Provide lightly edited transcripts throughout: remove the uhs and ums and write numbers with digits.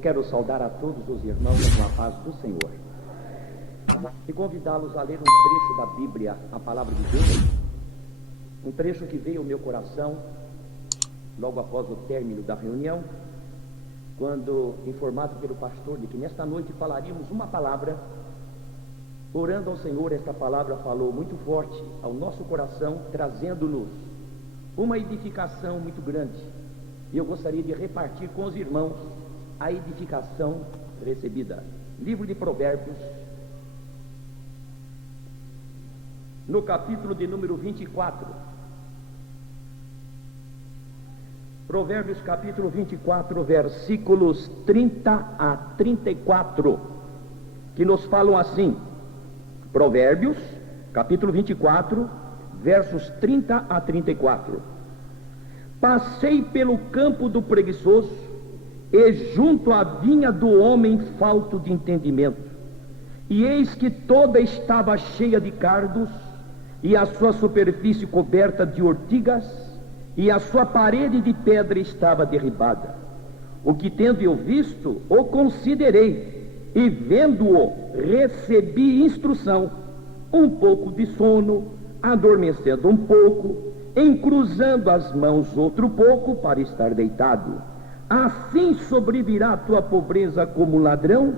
Quero saudar a todos os irmãos com a paz do Senhor e convidá-los a ler um trecho da Bíblia, a palavra de Deus, um trecho que veio ao meu coração logo após o término da reunião, quando informado pelo pastor de que nesta noite falaríamos uma palavra. Orando ao Senhor, esta palavra falou muito forte ao nosso coração, trazendo-nos uma edificação muito grande, e eu gostaria de repartir com os irmãos a edificação recebida. Livro de Provérbios, no capítulo de número 24. Provérbios capítulo 24, versículos 30 a 34, que nos falam assim. Provérbios capítulo 24, versos 30 a 34. Passei pelo campo do preguiçoso e junto à vinha do homem falto de entendimento, e eis que toda estava cheia de cardos, e a sua superfície coberta de ortigas, e a sua parede de pedra estava derribada. O que tendo eu visto, o considerei, e vendo-o, recebi instrução, um pouco de sono, adormecendo um pouco, encruzando as mãos outro pouco para estar deitado. Assim sobrevirá a tua pobreza como ladrão,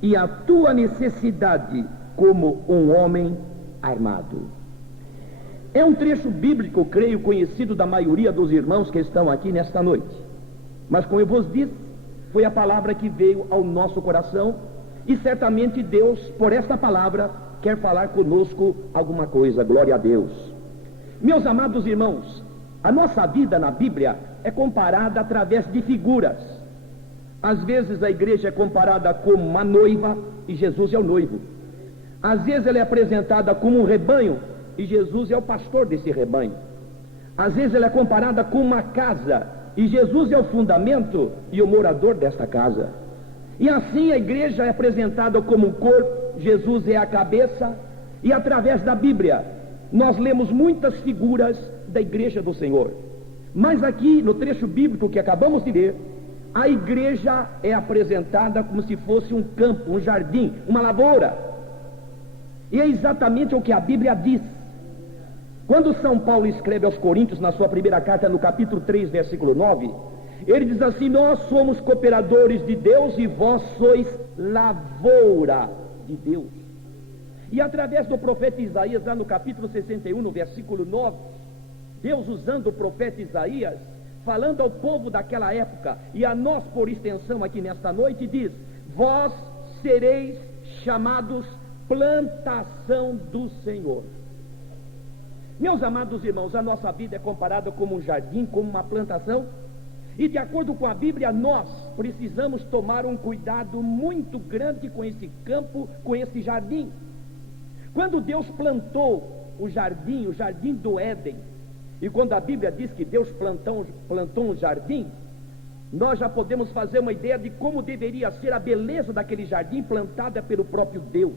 e a tua necessidade como um homem armado. É um trecho bíblico, creio, conhecido da maioria dos irmãos que estão aqui nesta noite. Mas como eu vos disse, foi a palavra que veio ao nosso coração, e certamente Deus, por esta palavra, quer falar conosco alguma coisa. Glória a Deus. Meus amados irmãos, a nossa vida na Bíblia é comparada através de figuras. Às vezes a igreja é comparada como uma noiva e Jesus é o noivo. Às vezes ela é apresentada como um rebanho e Jesus é o pastor desse rebanho. Às vezes ela é comparada com uma casa e Jesus é o fundamento e o morador desta casa. E assim a igreja é apresentada como um corpo, Jesus é a cabeça, e através da Bíblia nós lemos muitas figuras da igreja do Senhor. Mas aqui no trecho bíblico que acabamos de ler, a igreja é apresentada como se fosse um campo, um jardim, uma lavoura. E é exatamente o que a Bíblia diz. Quando São Paulo escreve aos Coríntios, na sua primeira carta, no capítulo 3, versículo 9, ele diz assim: nós somos cooperadores de Deus e vós sois lavoura de Deus. E através do profeta Isaías, lá no capítulo 61, no versículo 9, Deus usando o profeta Isaías, falando ao povo daquela época, e a nós por extensão aqui nesta noite, diz: vós sereis chamados plantação do Senhor. Meus amados irmãos, a nossa vida é comparada como um jardim, como uma plantação, e de acordo com a Bíblia, nós precisamos tomar um cuidado muito grande com esse campo, com esse jardim. Quando Deus plantou o jardim do Éden, e quando a Bíblia diz que Deus plantou um jardim, nós já podemos fazer uma ideia de como deveria ser a beleza daquele jardim plantada pelo próprio Deus.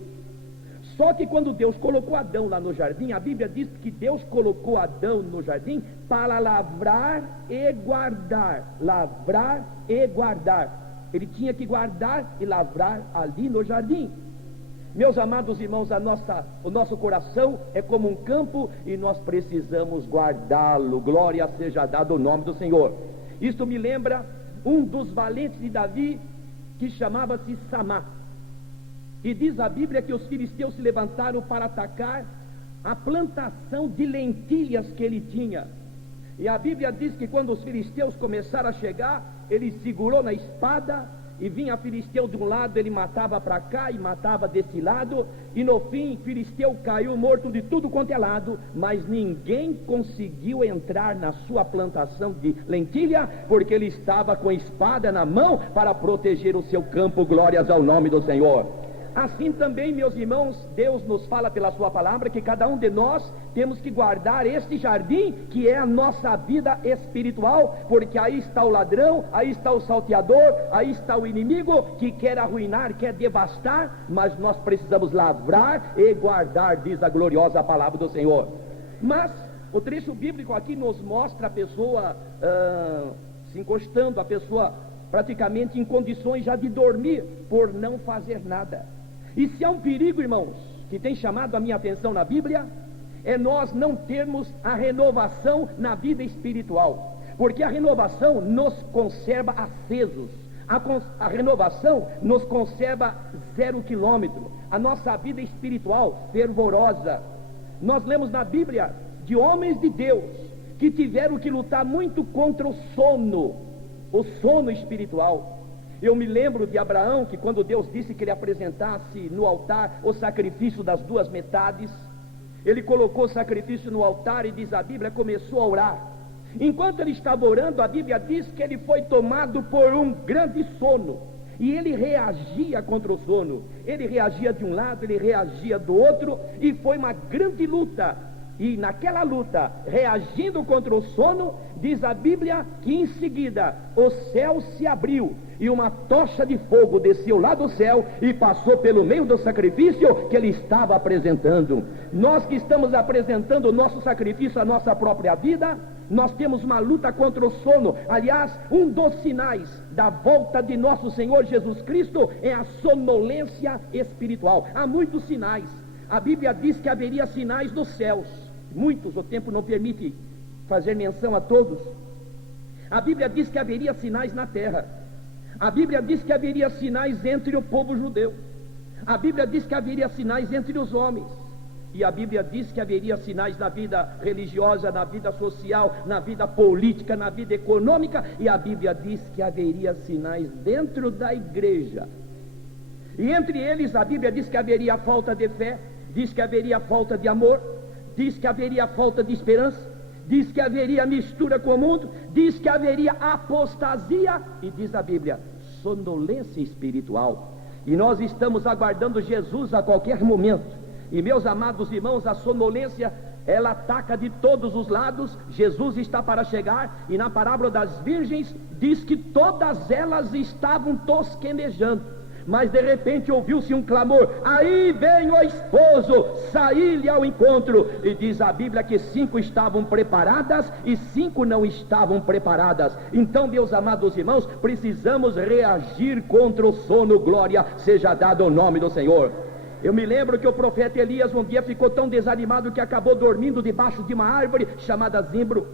Só que quando Deus colocou Adão lá no jardim, a Bíblia diz que Deus colocou Adão no jardim para lavrar e guardar. Lavrar e guardar. Ele tinha que guardar e lavrar ali no jardim. Meus amados irmãos, o nosso coração é como um campo e nós precisamos guardá-lo. Glória seja dada ao nome do Senhor. Isto me lembra um dos valentes de Davi, que chamava-se Samá. E diz a Bíblia que os filisteus se levantaram para atacar a plantação de lentilhas que ele tinha. E a Bíblia diz que quando os filisteus começaram a chegar, ele segurou na espada, e vinha filisteu de um lado, ele matava para cá e matava desse lado, e no fim filisteu caiu morto de tudo quanto é lado, mas ninguém conseguiu entrar na sua plantação de lentilha, porque ele estava com a espada na mão para proteger o seu campo. Glórias ao nome do Senhor. Assim também, meus irmãos, Deus nos fala pela sua palavra que cada um de nós temos que guardar este jardim, que é a nossa vida espiritual, porque aí está o ladrão, aí está o salteador, aí está o inimigo que quer arruinar, quer devastar, mas nós precisamos lavrar e guardar, diz a gloriosa palavra do Senhor. Mas o trecho bíblico aqui nos mostra a pessoa se encostando, a pessoa praticamente em condições já de dormir, por não fazer nada. E se há um perigo, irmãos, que tem chamado a minha atenção na Bíblia, é nós não termos a renovação na vida espiritual, porque a renovação nos conserva acesos, a renovação nos conserva 0 quilômetro, a nossa vida espiritual fervorosa. Nós lemos na Bíblia de homens de Deus que tiveram que lutar muito contra o sono espiritual. Eu me lembro de Abraão, que quando Deus disse que ele apresentasse no altar o sacrifício das 2 metades, ele colocou o sacrifício no altar e diz a Bíblia, começou a orar. Enquanto ele estava orando, a Bíblia diz que ele foi tomado por um grande sono, e ele reagia contra o sono, ele reagia de um lado, ele reagia do outro, e foi uma grande luta. E naquela luta, reagindo contra o sono, diz a Bíblia que em seguida o céu se abriu e uma tocha de fogo desceu lá do céu e passou pelo meio do sacrifício que ele estava apresentando. Nós que estamos apresentando o nosso sacrifício, a nossa própria vida, nós temos uma luta contra o sono. Aliás, um dos sinais da volta de nosso Senhor Jesus Cristo é a sonolência espiritual. Há muitos sinais. A Bíblia diz que haveria sinais nos céus, muitos, o tempo não permite fazer menção a todos. A Bíblia diz que haveria sinais na terra. A Bíblia diz que haveria sinais entre o povo judeu. A Bíblia diz que haveria sinais entre os homens. E a Bíblia diz que haveria sinais na vida religiosa, na vida social, na vida política, na vida econômica. E a Bíblia diz que haveria sinais dentro da igreja. E entre eles a Bíblia diz que haveria falta de fé, diz que haveria falta de amor, diz que haveria falta de esperança, diz que haveria mistura com o mundo, diz que haveria apostasia, e diz a Bíblia, sonolência espiritual. E nós estamos aguardando Jesus a qualquer momento. E meus amados irmãos, a sonolência, ela ataca de todos os lados. Jesus está para chegar, e na parábola das virgens diz que todas elas estavam tosquenejando. Mas de repente ouviu-se um clamor, aí vem o esposo, saí-lhe ao encontro. E diz a Bíblia que 5 estavam preparadas e 5 não estavam preparadas. Então, meus amados irmãos, precisamos reagir contra o sono. Glória seja dada ao nome do Senhor. Eu me lembro que o profeta Elias um dia ficou tão desanimado que acabou dormindo debaixo de uma árvore chamada zimbro.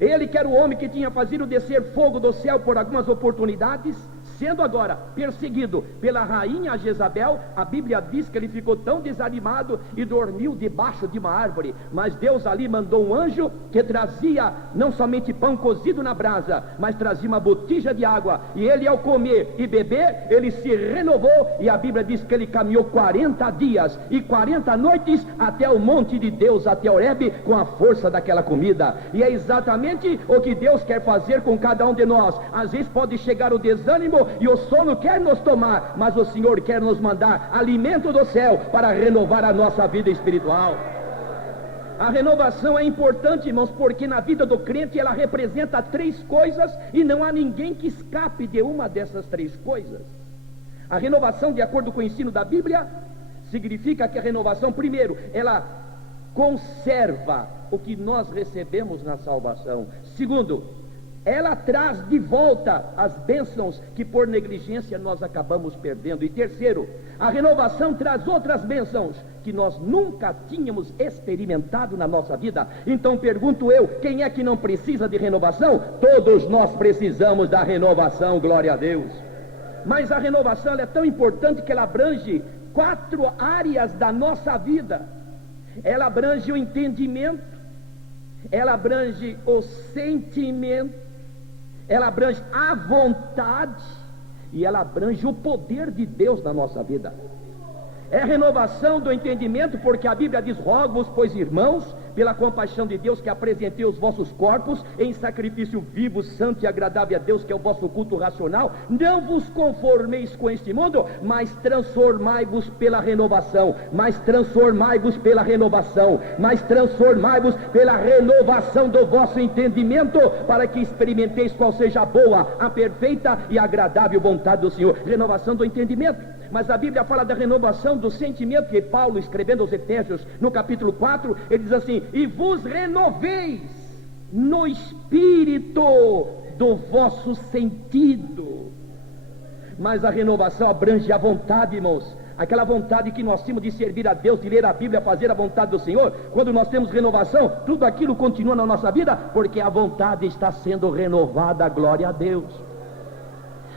Ele, que era o homem que tinha fazido descer fogo do céu por algumas oportunidades, sendo agora perseguido pela rainha Jezabel, a Bíblia diz que ele ficou tão desanimado e dormiu debaixo de uma árvore. Mas Deus ali mandou um anjo que trazia não somente pão cozido na brasa, mas trazia uma botija de água, e ele, ao comer e beber, ele se renovou. E a Bíblia diz que ele caminhou 40 dias e 40 noites até o monte de Deus, até Horebe, com a força daquela comida. E é exatamente o que Deus quer fazer com cada um de nós. Às vezes pode chegar o desânimo e o sono quer nos tomar, mas o Senhor quer nos mandar alimento do céu para renovar a nossa vida espiritual. A renovação é importante, irmãos, porque na vida do crente ela representa 3 coisas e não há ninguém que escape de uma dessas 3 coisas. A renovação, de acordo com o ensino da Bíblia, significa que a renovação, primeiro, ela conserva o que nós recebemos na salvação. Segundo, ela traz de volta as bênçãos que por negligência nós acabamos perdendo. E terceiro, a renovação traz outras bênçãos que nós nunca tínhamos experimentado na nossa vida. Então pergunto eu, quem é que não precisa de renovação? Todos nós precisamos da renovação, glória a Deus. Mas a renovação ela é tão importante que ela abrange 4 áreas da nossa vida. Ela abrange o entendimento, ela abrange o sentimento, ela abrange a vontade e ela abrange o poder de Deus na nossa vida. É a renovação do entendimento, porque a Bíblia diz: rogo-vos, pois, irmãos, pela compaixão de Deus, que apresentei os vossos corpos em sacrifício vivo, santo e agradável a Deus, que é o vosso culto racional. Não vos conformeis com este mundo, mas transformai-vos pela renovação, mas transformai-vos pela renovação, mas transformai-vos pela renovação do vosso entendimento, para que experimenteis qual seja a boa, a perfeita e agradável vontade do Senhor. Renovação do entendimento. Mas a Bíblia fala da renovação do sentimento, que Paulo, escrevendo aos Efésios, no capítulo 4, ele diz assim: e vos renoveis no espírito do vosso sentido. Mas a renovação abrange a vontade, irmãos. Aquela vontade que nós temos de servir a Deus, de ler a Bíblia, fazer a vontade do Senhor. Quando nós temos renovação, tudo aquilo continua na nossa vida, porque a vontade está sendo renovada, glória a Deus.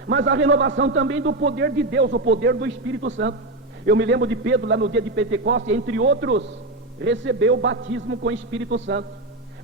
Mas a renovação também do poder de Deus, o poder do Espírito Santo. Eu me lembro de Pedro lá no dia de Pentecostes, entre outros, recebeu o batismo com o Espírito Santo.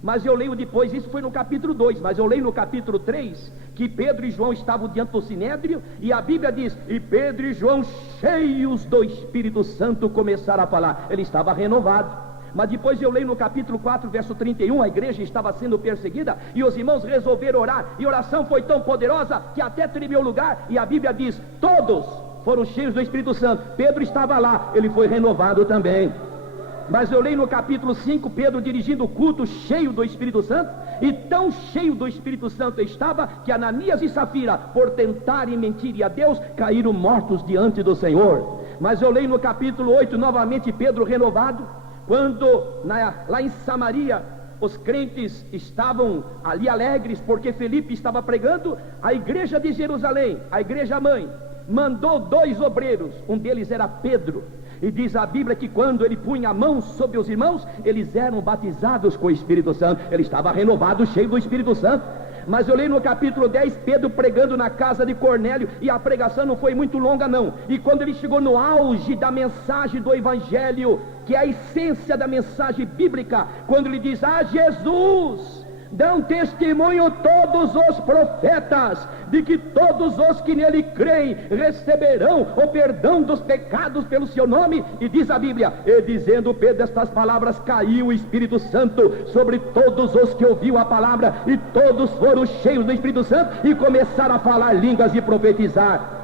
Mas eu leio depois, isso foi no capítulo 2, mas eu leio no capítulo 3, que Pedro e João estavam diante do sinédrio, e a Bíblia diz, e Pedro e João, cheios do Espírito Santo, começaram a falar. Ele estava renovado. Mas depois eu leio no capítulo 4, verso 31, a igreja estava sendo perseguida, e os irmãos resolveram orar, e a oração foi tão poderosa, que até tremeu o lugar, e a Bíblia diz, todos foram cheios do Espírito Santo. Pedro estava lá, ele foi renovado também. Mas eu leio no capítulo 5, Pedro dirigindo o culto, cheio do Espírito Santo, e tão cheio do Espírito Santo estava, que Ananias e Safira, por tentarem mentir a Deus, caíram mortos diante do Senhor. Mas eu leio no capítulo 8, novamente Pedro renovado, quando lá em Samaria, os crentes estavam ali alegres, porque Felipe estava pregando, a igreja de Jerusalém, a igreja mãe, mandou 2 obreiros, um deles era Pedro, e diz a Bíblia que quando ele punha a mão sobre os irmãos, eles eram batizados com o Espírito Santo. Ele estava renovado, cheio do Espírito Santo. Mas eu leio no capítulo 10, Pedro pregando na casa de Cornélio, e a pregação não foi muito longa não, e quando ele chegou no auge da mensagem do Evangelho, que é a essência da mensagem bíblica, quando ele diz, Jesus, dão testemunho todos os profetas, de que todos os que nele creem, receberão o perdão dos pecados pelo seu nome, e diz a Bíblia, e dizendo Pedro estas palavras, caiu o Espírito Santo sobre todos os que ouviu a palavra, e todos foram cheios do Espírito Santo, e começaram a falar línguas e profetizar.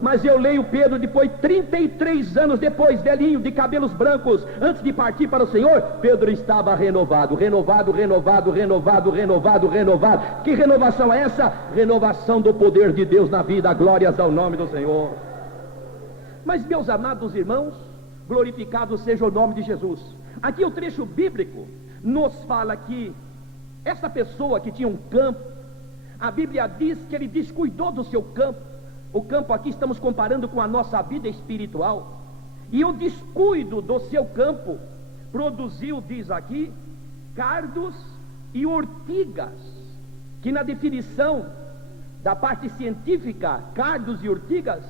Mas eu leio Pedro depois, 33 anos depois, velhinho, de cabelos brancos, antes de partir para o Senhor, Pedro estava renovado. Que renovação é essa? Renovação do poder de Deus na vida, glórias ao nome do Senhor. Mas meus amados irmãos, glorificado seja o nome de Jesus. Aqui o trecho bíblico nos fala que essa pessoa que tinha um campo, a Bíblia diz que ele descuidou do seu campo. O campo aqui estamos comparando com a nossa vida espiritual, e o descuido do seu campo produziu, diz aqui, cardos e urtigas, que na definição da parte científica, cardos e urtigas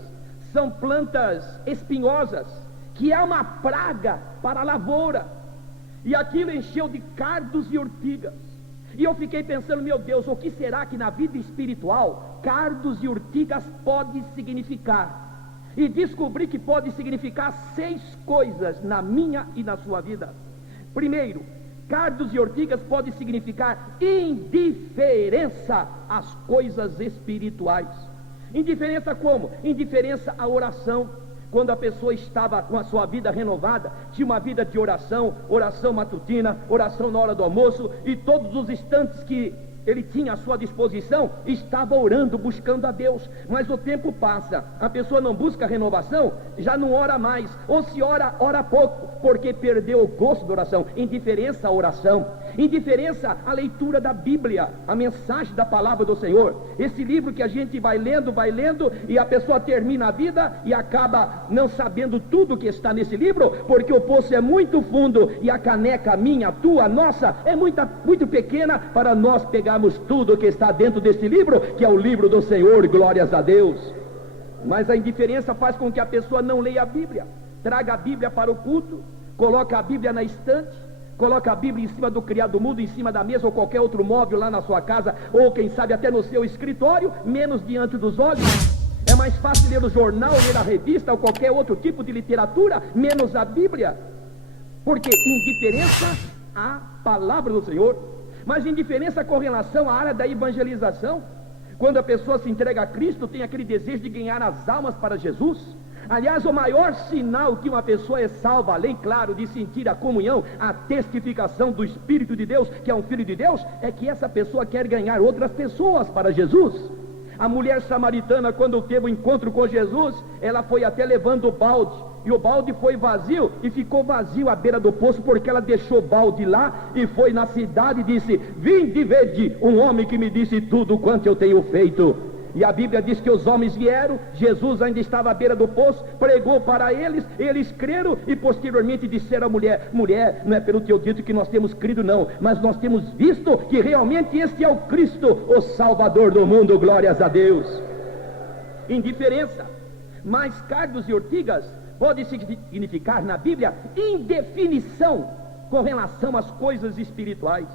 são plantas espinhosas, que é uma praga para a lavoura, e aquilo encheu de cardos e urtigas. E eu fiquei pensando, meu Deus, o que será que na vida espiritual cardos e urtigas pode significar? E descobri que pode significar 6 coisas na minha e na sua vida. Primeiro, cardos e urtigas pode significar indiferença às coisas espirituais. Indiferença como? Indiferença à oração. Quando a pessoa estava com a sua vida renovada, tinha uma vida de oração, oração matutina, oração na hora do almoço, e todos os instantes que ele tinha à sua disposição, estava orando, buscando a Deus. Mas o tempo passa, a pessoa não busca renovação, já não ora mais, ou se ora, ora pouco, porque perdeu o gosto da oração. Indiferença à oração, indiferença à leitura da Bíblia, a mensagem da palavra do Senhor, esse livro que a gente vai lendo, e a pessoa termina a vida e acaba não sabendo tudo que está nesse livro, porque o poço é muito fundo, e a caneca minha, tua, nossa, é muito pequena para nós pegarmos tudo que está dentro desse livro, que é o livro do Senhor, glórias a Deus. Mas a indiferença faz com que a pessoa não leia a Bíblia, traga a Bíblia para o culto, coloca a Bíblia na estante, coloca a Bíblia em cima do criado mudo, em cima da mesa ou qualquer outro móvel lá na sua casa, ou quem sabe até no seu escritório, menos diante dos olhos. É mais fácil ler o jornal, ler a revista ou qualquer outro tipo de literatura, menos a Bíblia, porque indiferença à palavra do Senhor. Mas indiferença com relação à área da evangelização. Quando a pessoa se entrega a Cristo, tem aquele desejo de ganhar as almas para Jesus. Aliás, o maior sinal que uma pessoa é salva, além, claro, de sentir a comunhão, a testificação do Espírito de Deus, que é um Filho de Deus, é que essa pessoa quer ganhar outras pessoas para Jesus. A mulher samaritana, quando teve o encontro com Jesus, ela foi até levando o balde, e o balde foi vazio, e ficou vazio à beira do poço, porque ela deixou o balde lá, e foi na cidade e disse: vinde, vede um homem que me disse tudo quanto eu tenho feito. E a Bíblia diz que os homens vieram, Jesus ainda estava à beira do poço, pregou para eles, eles creram e posteriormente disseram à mulher: mulher, não é pelo teu dito que nós temos crido não, mas nós temos visto que realmente este é o Cristo, o Salvador do mundo, glórias a Deus. Indiferença. Mas cardos e ortigas pode significar na Bíblia indefinição com relação às coisas espirituais.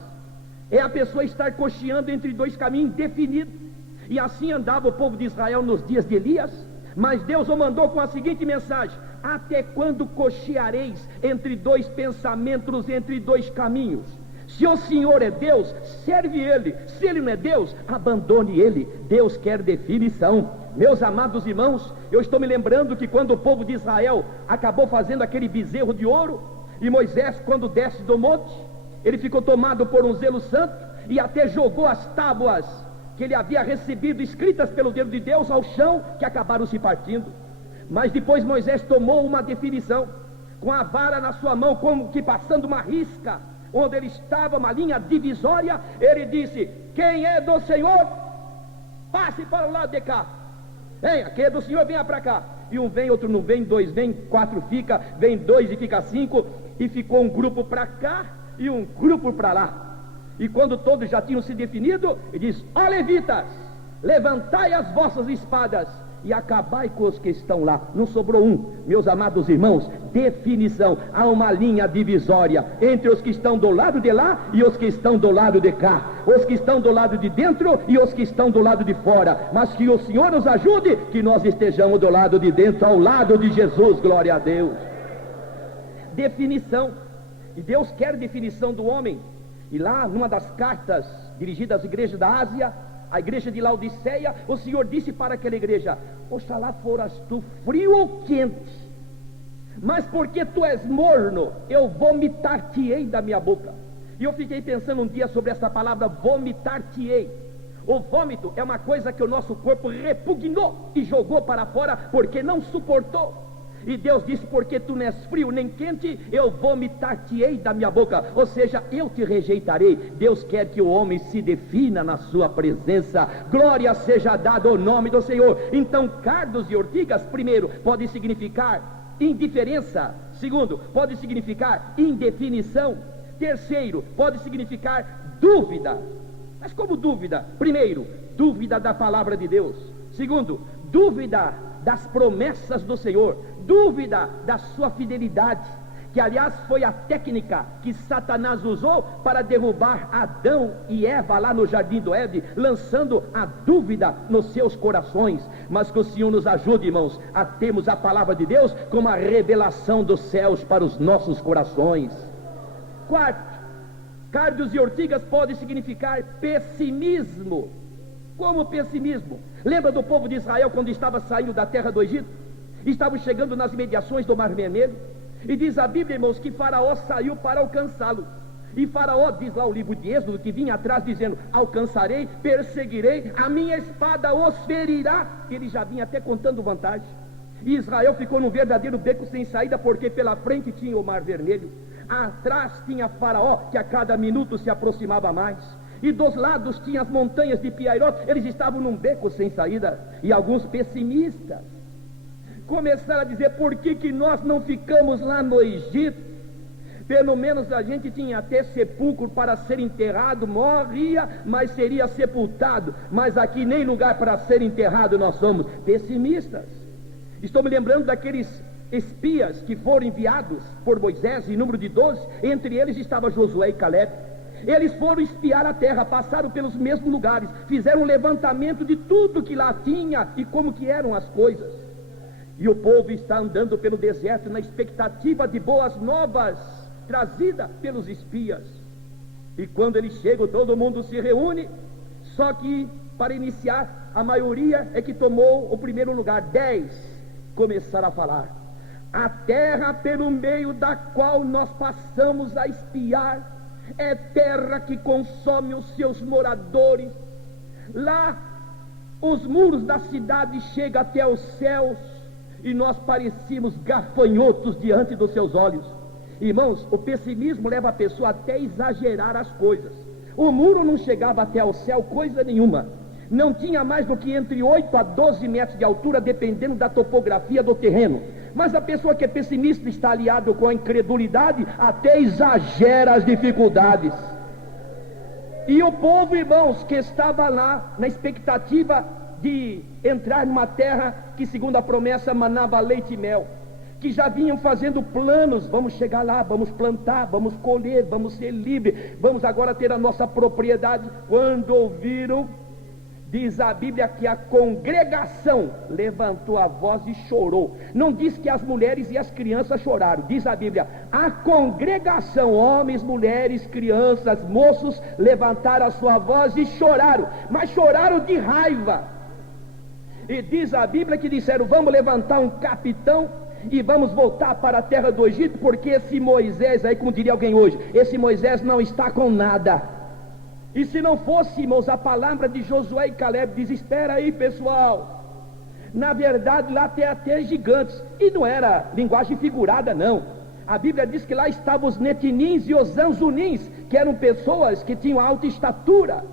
É a pessoa estar cocheando entre dois caminhos indefinidos. E assim andava o povo de Israel nos dias de Elias, mas Deus o mandou com a seguinte mensagem: até quando cocheareis entre dois pensamentos, entre dois caminhos? Se o Senhor é Deus, serve Ele; se Ele não é Deus, abandone Ele. Deus quer definição. Meus amados irmãos, eu estou me lembrando que quando o povo de Israel acabou fazendo aquele bezerro de ouro, e Moisés, quando desce do monte, ele ficou tomado por um zelo santo, e até jogou as tábuas que ele havia recebido, escritas pelo dedo de Deus, ao chão, que acabaram se partindo. Mas depois Moisés tomou uma definição, com a vara na sua mão, como que passando uma risca, onde ele estava, uma linha divisória, ele disse: quem é do Senhor, passe para o lado de cá. Venha, quem é do Senhor, venha para cá. E um vem, outro não vem, dois vem, quatro fica, vem dois e fica cinco, e ficou um grupo para cá e um grupo para lá. E quando todos já tinham se definido, ele diz: ó levitas, levantai as vossas espadas e acabai com os que estão lá. Não sobrou um. Meus amados irmãos, definição. Há uma linha divisória entre os que estão do lado de lá e os que estão do lado de cá, os que estão do lado de dentro e os que estão do lado de fora. Mas que o Senhor nos ajude, que nós estejamos do lado de dentro, ao lado de Jesus, glória a Deus. Definição. E Deus quer definição do homem. E lá, numa das cartas dirigidas às igrejas da Ásia, a igreja de Laodiceia, o Senhor disse para aquela igreja: oxalá foras tu frio ou quente, mas porque tu és morno, eu vomitar-te-ei da minha boca. E eu fiquei pensando um dia sobre essa palavra, vomitar-te-ei. O vômito é uma coisa que o nosso corpo repugnou e jogou para fora, porque não suportou. E Deus disse: porque tu não és frio nem quente, eu vomitar-te-ei da minha boca, ou seja, eu te rejeitarei. Deus quer que o homem se defina na sua presença. Glória seja dada ao nome do Senhor. Então, cardos e ortigas, primeiro, pode significar indiferença. Segundo, pode significar indefinição. Terceiro, pode significar dúvida. Mas como dúvida? Primeiro, dúvida da palavra de Deus. Segundo, dúvida das promessas do Senhor, dúvida da sua fidelidade, que aliás foi a técnica que Satanás usou para derrubar Adão e Eva lá no jardim do Éden, lançando a dúvida nos seus corações. Mas que o Senhor nos ajude, irmãos, a termos a palavra de Deus como a revelação dos céus para os nossos corações. Quarto, cardos e ortigas pode significar pessimismo. Como pessimismo? Lembra do povo de Israel quando estava saindo da terra do Egito? Estavam chegando nas imediações do Mar Vermelho, e diz a Bíblia, irmãos, que Faraó saiu para alcançá-lo. E Faraó, diz lá o livro de Êxodo, que vinha atrás dizendo: alcançarei, perseguirei, a minha espada os ferirá. Ele já vinha até contando vantagem. E Israel ficou num verdadeiro beco sem saída, porque pela frente tinha o Mar Vermelho, atrás tinha Faraó, que a cada minuto se aproximava mais, e dos lados tinha as montanhas de Piairot. Eles estavam num beco sem saída. E alguns pessimistas começaram a dizer: por que nós não ficamos lá no Egito? Pelo menos a gente tinha até sepulcro para ser enterrado, morria, mas seria sepultado. Mas aqui nem lugar para ser enterrado nós somos. Pessimistas. Estou me lembrando daqueles espias que foram enviados por Moisés, em número de 12, entre eles estava Josué e Caleb. Eles foram espiar a terra, passaram pelos mesmos lugares, fizeram um levantamento de tudo que lá tinha e como que eram as coisas. E o povo está andando pelo deserto na expectativa de boas novas trazida pelos espias. E quando eles chegam, todo mundo se reúne. Só que para iniciar, a maioria é que tomou o primeiro lugar. 10 começaram a falar: a terra pelo meio da qual nós passamos a espiar é terra que consome os seus moradores. Lá os muros da cidade chegam até os céus, e nós parecíamos gafanhotos diante dos seus olhos. Irmãos, o pessimismo leva a pessoa até exagerar as coisas. O muro não chegava até ao céu coisa nenhuma. não tinha mais do que entre 8 a 12 metros de altura, dependendo da topografia do terreno. Mas a pessoa que é pessimista está aliado com a incredulidade, até exagera as dificuldades. E o povo, irmãos, que estava lá na expectativa de entrar numa terra que, segundo a promessa, manava leite e mel, que já vinham fazendo planos: vamos chegar lá, vamos plantar, vamos colher, vamos ser livres, vamos agora ter a nossa propriedade. Quando ouviram, diz a Bíblia que a congregação levantou a voz e chorou. Não diz que as mulheres e as crianças choraram, diz a Bíblia, a congregação, homens, mulheres, crianças, moços, levantaram a sua voz e choraram, mas choraram de raiva. E diz a Bíblia que disseram: vamos levantar um capitão e vamos voltar para a terra do Egito, porque esse Moisés aí, como diria alguém hoje, esse Moisés não está com nada. E se não fosse, irmãos, a palavra de Josué e Caleb, diz: espera aí, pessoal, na verdade lá tem até gigantes. E não era linguagem figurada, não. A Bíblia diz que lá estavam os netinins e os anzunins, que eram pessoas que tinham alta estatura.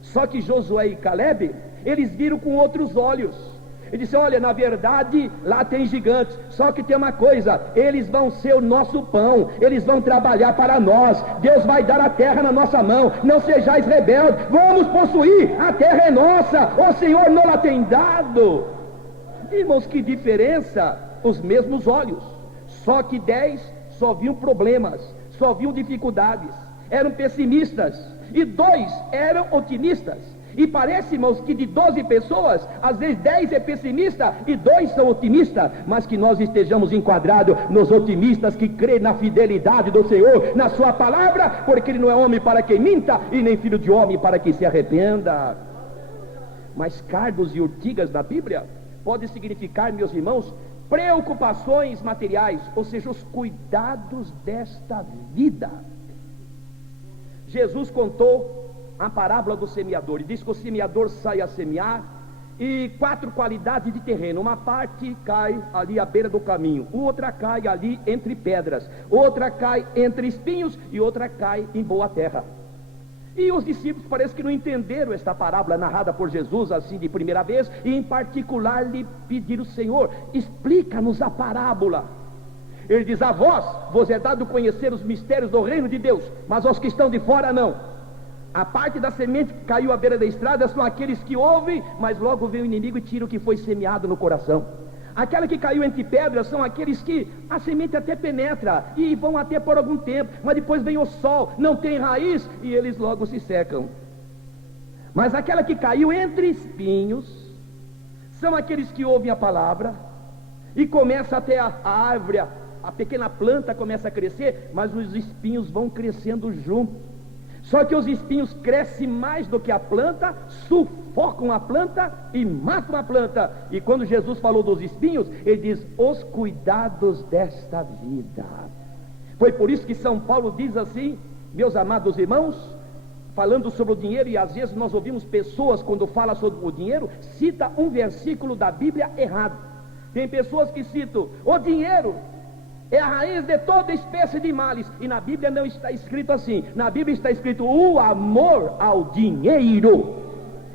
Só que Josué e Caleb, eles viram com outros olhos. Ele disse: olha, na verdade lá tem gigantes, só que tem uma coisa, eles vão ser o nosso pão, eles vão trabalhar para nós, Deus vai dar a terra na nossa mão, não sejais rebeldes, vamos possuir, a terra é nossa, o Senhor não a tem dado. Irmãos, que diferença, os mesmos olhos, só que 10 só viam problemas, só viam dificuldades, eram pessimistas, e 2 eram otimistas. E parece, irmãos, que de 12 pessoas, às vezes 10 é pessimista e 2 são otimistas, mas que nós estejamos enquadrados nos otimistas que crêem na fidelidade do Senhor, na sua palavra, porque Ele não é homem para que minta, e nem filho de homem para que se arrependa. Mas cardos e urtigas na Bíblia pode significar, meus irmãos, preocupações materiais, ou seja, os cuidados desta vida. Jesus contou a parábola do semeador, e diz que o semeador sai a semear, e 4 qualidades de terreno: uma parte cai ali à beira do caminho, outra cai ali entre pedras, outra cai entre espinhos, e outra cai em boa terra. E os discípulos parece que não entenderam esta parábola narrada por Jesus assim de primeira vez, e em particular lhe pediram: Senhor, explica-nos a parábola. Ele diz: a vos é dado conhecer os mistérios do reino de Deus, mas aos que estão de fora não. A parte da semente que caiu à beira da estrada são aqueles que ouvem, mas logo vem o inimigo e tira o que foi semeado no coração. Aquela que caiu entre pedras são aqueles que a semente até penetra e vão até por algum tempo, mas depois vem o sol, não tem raiz e eles logo se secam. Mas aquela que caiu entre espinhos são aqueles que ouvem a palavra e começa até a árvore, a pequena planta começa a crescer, mas os espinhos vão crescendo junto. Só que os espinhos crescem mais do que a planta, sufocam a planta e matam a planta. E quando Jesus falou dos espinhos, ele diz: os cuidados desta vida. Foi por isso que São Paulo diz assim, meus amados irmãos, falando sobre o dinheiro, e às vezes nós ouvimos pessoas, quando falam sobre o dinheiro, cita um versículo da Bíblia errado. Tem pessoas que citam: o dinheiro é a raiz de toda espécie de males, e na Bíblia não está escrito assim. Na Bíblia está escrito: o amor ao dinheiro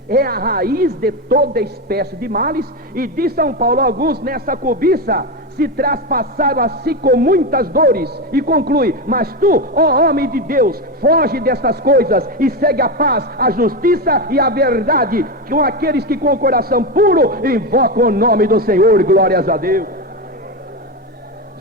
é a raiz de toda espécie de males. E diz São Paulo: alguns nessa cobiça se traspassaram a si com muitas dores. E conclui: mas tu, ó homem de Deus, foge destas coisas e segue a paz, a justiça e a verdade com aqueles que com o coração puro invocam o nome do Senhor. Glórias a Deus.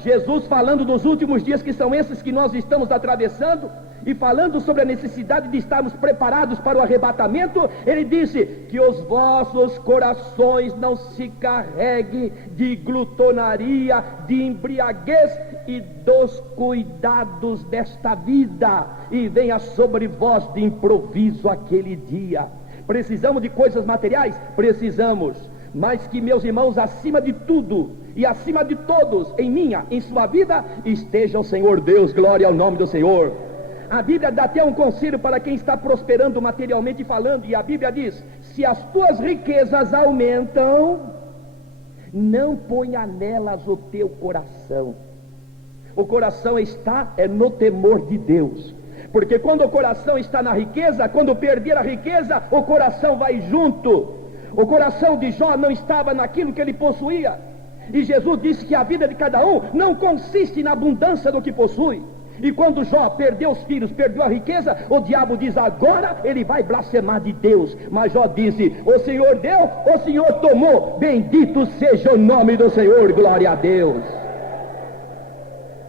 Jesus, falando dos últimos dias, que são esses que nós estamos atravessando, e falando sobre a necessidade de estarmos preparados para o arrebatamento, ele disse: que os vossos corações não se carreguem de glutonaria, de embriaguez e dos cuidados desta vida, e venha sobre vós de improviso aquele dia. Precisamos de coisas materiais? Precisamos. Mas que, meus irmãos, acima de tudo e acima de todos, em minha, em sua vida, esteja o Senhor Deus. Glória ao nome do Senhor. A Bíblia dá até um conselho para quem está prosperando materialmente falando, e a Bíblia diz: se as tuas riquezas aumentam, não ponha nelas o teu coração. O coração está no temor de Deus. Porque quando o coração está na riqueza, quando perder a riqueza, o coração vai junto. O coração de Jó não estava naquilo que ele possuía. E Jesus disse que a vida de cada um não consiste na abundância do que possui. E quando Jó perdeu os filhos, perdeu a riqueza, o diabo diz: agora ele vai blasfemar de Deus. Mas Jó disse: o Senhor deu, o Senhor tomou, bendito seja o nome do Senhor, glória a Deus.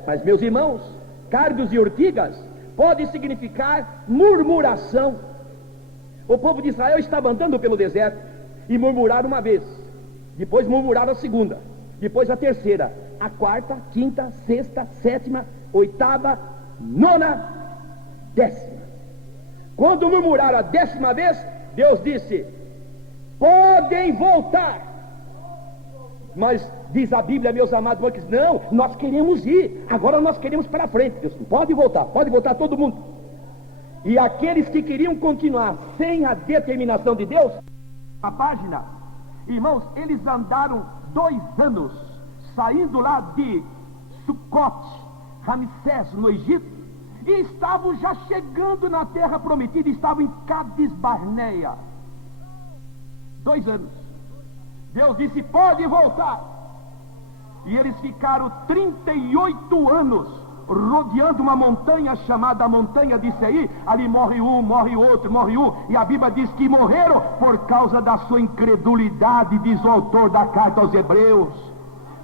Mas, meus irmãos, cardos e urtigas pode significar murmuração. O povo de Israel estava andando pelo deserto e murmuraram uma vez, depois murmuraram a segunda, depois a terceira, a quarta, quinta, sexta, sétima, oitava, nona, décima. Quando murmuraram a 10ª vez, Deus disse: podem voltar. Mas diz a Bíblia, meus amados, não, nós queremos ir, agora nós queremos para frente. Deus, pode voltar todo mundo. E aqueles que queriam continuar sem a determinação de Deus, a página, irmãos, eles andaram 2 anos, saindo lá de Sucote, Ramsés, no Egito, e estavam já chegando na terra prometida, estavam em Cades Barneia. 2 anos. Deus disse: pode voltar. E eles ficaram 38 anos rodeando uma montanha chamada montanha de Seir. Ali morre um, morre outro, morre um, e a Bíblia diz que morreram por causa da sua incredulidade, diz o autor da carta aos Hebreus.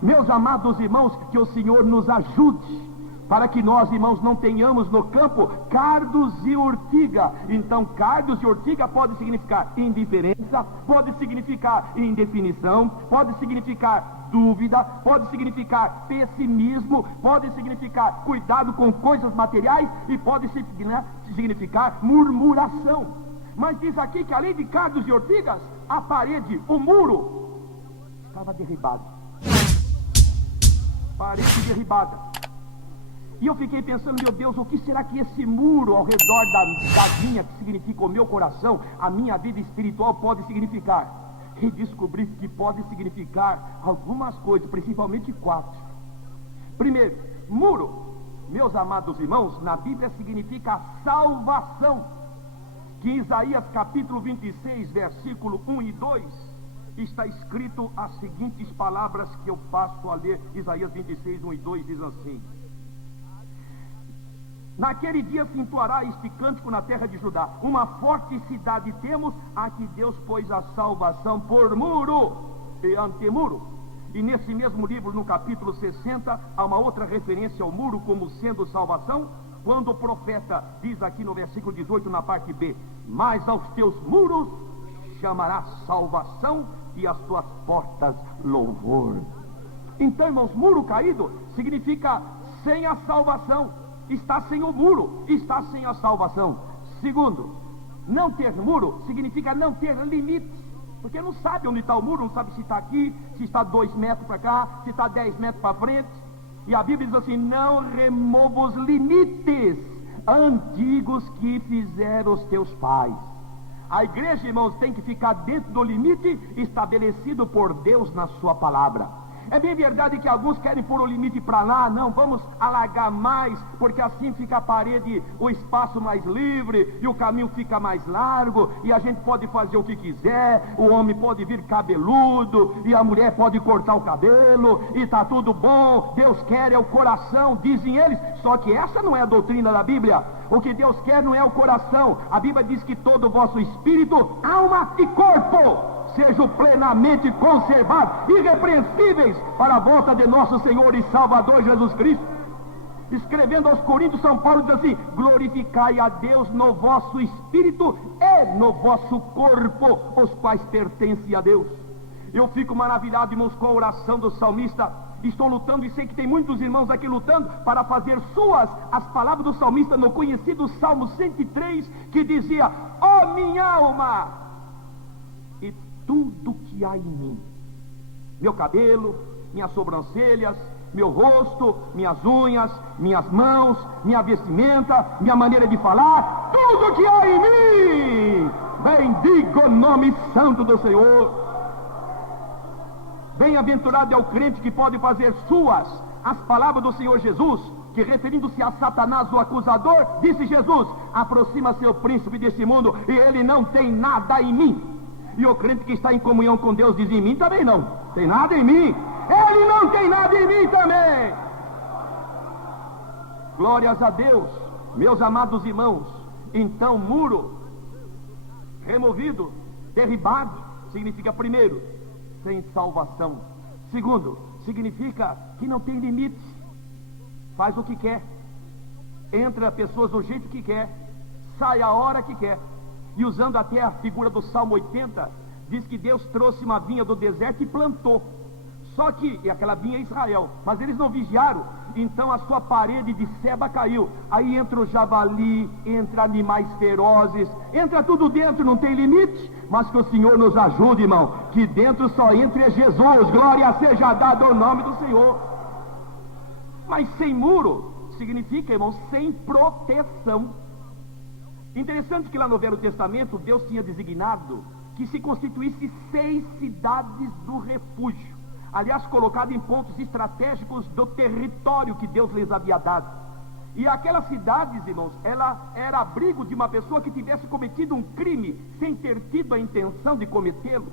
Meus amados irmãos, que o Senhor nos ajude, para que nós, irmãos, não tenhamos no campo cardos e urtiga. Então, cardos e urtiga pode significar indiferença, pode significar indefinição, pode significar dúvida, pode significar pessimismo, pode significar cuidado com coisas materiais e pode significar murmuração. Mas diz aqui que além de cardos e urtigas, a parede, o muro, estava derribado. Parede derribada. E eu fiquei pensando: meu Deus, o que será que esse muro ao redor da vinha, que significa o meu coração, a minha vida espiritual, pode significar? E descobri que pode significar algumas coisas, principalmente 4. Primeiro, muro, meus amados irmãos, na Bíblia significa salvação. Que em Isaías capítulo 26, versículo 1 e 2, está escrito as seguintes palavras que eu passo a ler. Isaías 26, 1 e 2 diz assim: naquele dia se entoará este cântico na terra de Judá: uma forte cidade temos, a que Deus pôs a salvação por muro e antemuro. E nesse mesmo livro, no capítulo 60, há uma outra referência ao muro como sendo salvação, quando o profeta diz aqui no versículo 18, na parte B: mas aos teus muros chamará salvação e as tuas portas louvor. Então, irmãos, muro caído significa sem a salvação. Está sem o muro, está sem a salvação. Segundo, não ter muro significa não ter limite, porque não sabe onde está o muro, não sabe se está aqui, se está 2 metros para cá, se está 10 metros para frente. E a Bíblia diz assim: não remova os limites antigos que fizeram os teus pais. A igreja, irmãos, tem que ficar dentro do limite estabelecido por Deus na sua palavra. É bem verdade que alguns querem pôr o limite para lá, não, vamos alargar mais, porque assim fica a parede, o espaço mais livre, e o caminho fica mais largo, e a gente pode fazer o que quiser, o homem pode vir cabeludo, e a mulher pode cortar o cabelo, e está tudo bom. Deus quer é o coração, dizem eles, só que essa não é a doutrina da Bíblia. O que Deus quer não é o coração. A Bíblia diz que todo o vosso espírito, alma e corpo sejam plenamente conservados, irrepreensíveis, para a volta de nosso Senhor e Salvador Jesus Cristo. Escrevendo aos Coríntios, São Paulo diz assim: glorificai a Deus no vosso espírito e no vosso corpo, os quais pertencem a Deus. Eu fico maravilhado, irmãos, com a oração do salmista. Estou lutando, e sei que tem muitos irmãos aqui lutando para fazer suas as palavras do salmista no conhecido Salmo 103, que dizia: ó minha alma, e tudo que há em mim, meu cabelo, minhas sobrancelhas, meu rosto, minhas unhas, minhas mãos, minha vestimenta, minha maneira de falar, tudo que há em mim, bendiga o nome santo do Senhor. Bem-aventurado é o crente que pode fazer suas as palavras do Senhor Jesus que, referindo-se a Satanás, o acusador, disse Jesus: aproxima-se o príncipe deste mundo e ele não tem nada em mim. E o crente que está em comunhão com Deus diz: em mim também não tem nada em mim. Ele não tem nada em mim também. Glórias a Deus, meus amados irmãos. Então, muro removido, derribado, significa, primeiro, sem salvação. Segundo, significa que não tem limite. Faz o que quer, entra pessoas do jeito que quer, sai a hora que quer. E usando até a figura do Salmo 80, diz que Deus trouxe uma vinha do deserto e plantou. Só que, e aquela vinha é Israel, mas eles não vigiaram, então a sua parede de seba caiu. Aí entra o javali, entra animais ferozes, entra tudo dentro, não tem limite. Mas que o Senhor nos ajude, irmão, que dentro só entre Jesus. Glória seja dada ao nome do Senhor. Mas sem muro significa, irmão, sem proteção. Interessante que lá no Velho Testamento Deus tinha designado que se constituísse 6 cidades do refúgio. Aliás, colocado em pontos estratégicos do território que Deus lhes havia dado. E aquelas cidades, irmãos, ela era abrigo de uma pessoa que tivesse cometido um crime sem ter tido a intenção de cometê-lo.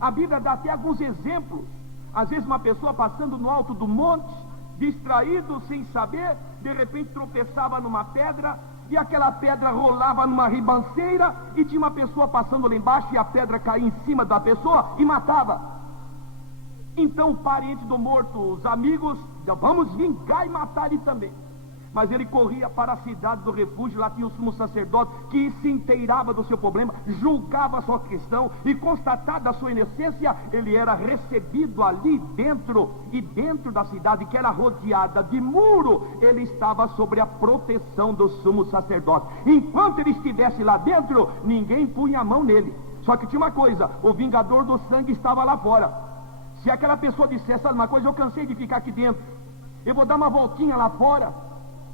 A Bíblia dá até alguns exemplos. Às vezes uma pessoa passando no alto do monte, distraído, sem saber, de repente tropeçava numa pedra, e aquela pedra rolava numa ribanceira, e tinha uma pessoa passando lá embaixo, e a pedra caía em cima da pessoa e matava. Então o parente do morto, os amigos, vamos vingar e matar ele também. Mas ele corria para a cidade do refúgio. Lá tinha o sumo sacerdote que se inteirava do seu problema, julgava a sua questão, e constatada a sua inocência, ele era recebido ali dentro. E dentro da cidade, que era rodeada de muro, ele estava sob a proteção do sumo sacerdote. Enquanto ele estivesse lá dentro, ninguém punha a mão nele. Só que tinha uma coisa: o vingador do sangue estava lá fora. Se aquela pessoa dissesse: sabe uma coisa, eu cansei de ficar aqui dentro, eu vou dar uma voltinha lá fora,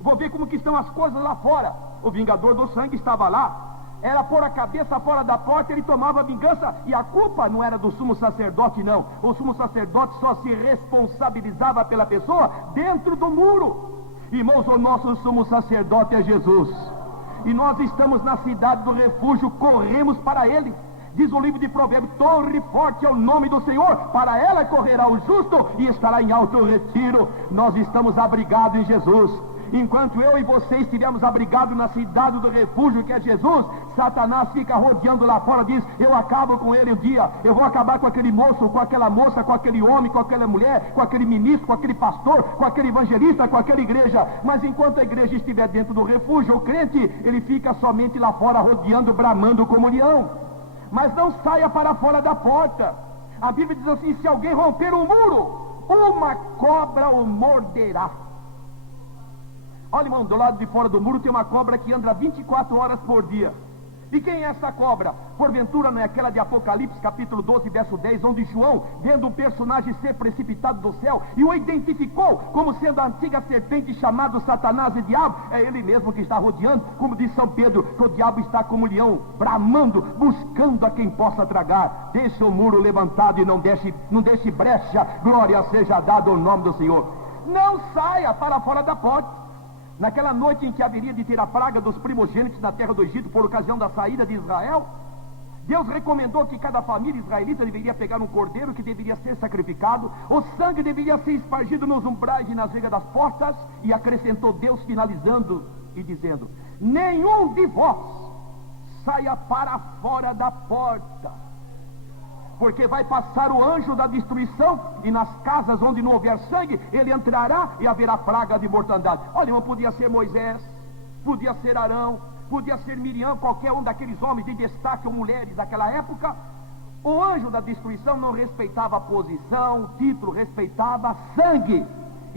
vou ver como que estão as coisas lá fora. O vingador do sangue estava lá, era pôr a cabeça fora da porta, ele tomava vingança, e a culpa não era do sumo sacerdote, não. O sumo sacerdote só se responsabilizava pela pessoa dentro do muro. Irmãos, o nosso sumo sacerdote é Jesus, e nós estamos na cidade do refúgio, corremos para ele. Diz o livro de Provérbios: torre forte é o nome do Senhor, para ela correrá o justo e estará em alto retiro. Nós estamos abrigados em Jesus. Enquanto eu e você estivermos abrigados na cidade do refúgio, que é Jesus, Satanás fica rodeando lá fora, diz: eu acabo com ele um dia, eu vou acabar com aquele moço, com aquela moça, com aquele homem, com aquela mulher, com aquele ministro, com aquele pastor, com aquele evangelista, com aquela igreja. Mas enquanto a igreja estiver dentro do refúgio, o crente, ele fica somente lá fora, rodeando, bramando comunhão. Mas não saia para fora da porta. A Bíblia diz assim: se alguém romper um muro, uma cobra o morderá. Olha, irmão, do lado de fora do muro tem uma cobra que anda 24 horas por dia. E quem é essa cobra? Porventura não é aquela de Apocalipse, capítulo 12, verso 10, onde João, vendo um personagem ser precipitado do céu, e o identificou como sendo a antiga serpente chamado Satanás e Diabo? É ele mesmo que está rodeando, como diz São Pedro, que o diabo está como um leão, bramando, buscando a quem possa tragar. Deixa o muro levantado e não deixe brecha. Glória seja dada ao nome do Senhor. Não saia para fora da porta. Naquela noite em que haveria de ter a praga dos primogênitos na terra do Egito, por ocasião da saída de Israel, Deus recomendou que cada família israelita deveria pegar um cordeiro que deveria ser sacrificado, o sangue deveria ser espargido nos umbrais e nas vigas das portas, e acrescentou Deus, finalizando e dizendo: nenhum de vós saia para fora da porta, porque vai passar o anjo da destruição, e nas casas onde não houver sangue, ele entrará e haverá praga de mortandade. Olha, não podia ser Moisés, podia ser Arão, podia ser Miriam, qualquer um daqueles homens de destaque ou mulheres daquela época. O anjo da destruição não respeitava a posição, título, respeitava sangue.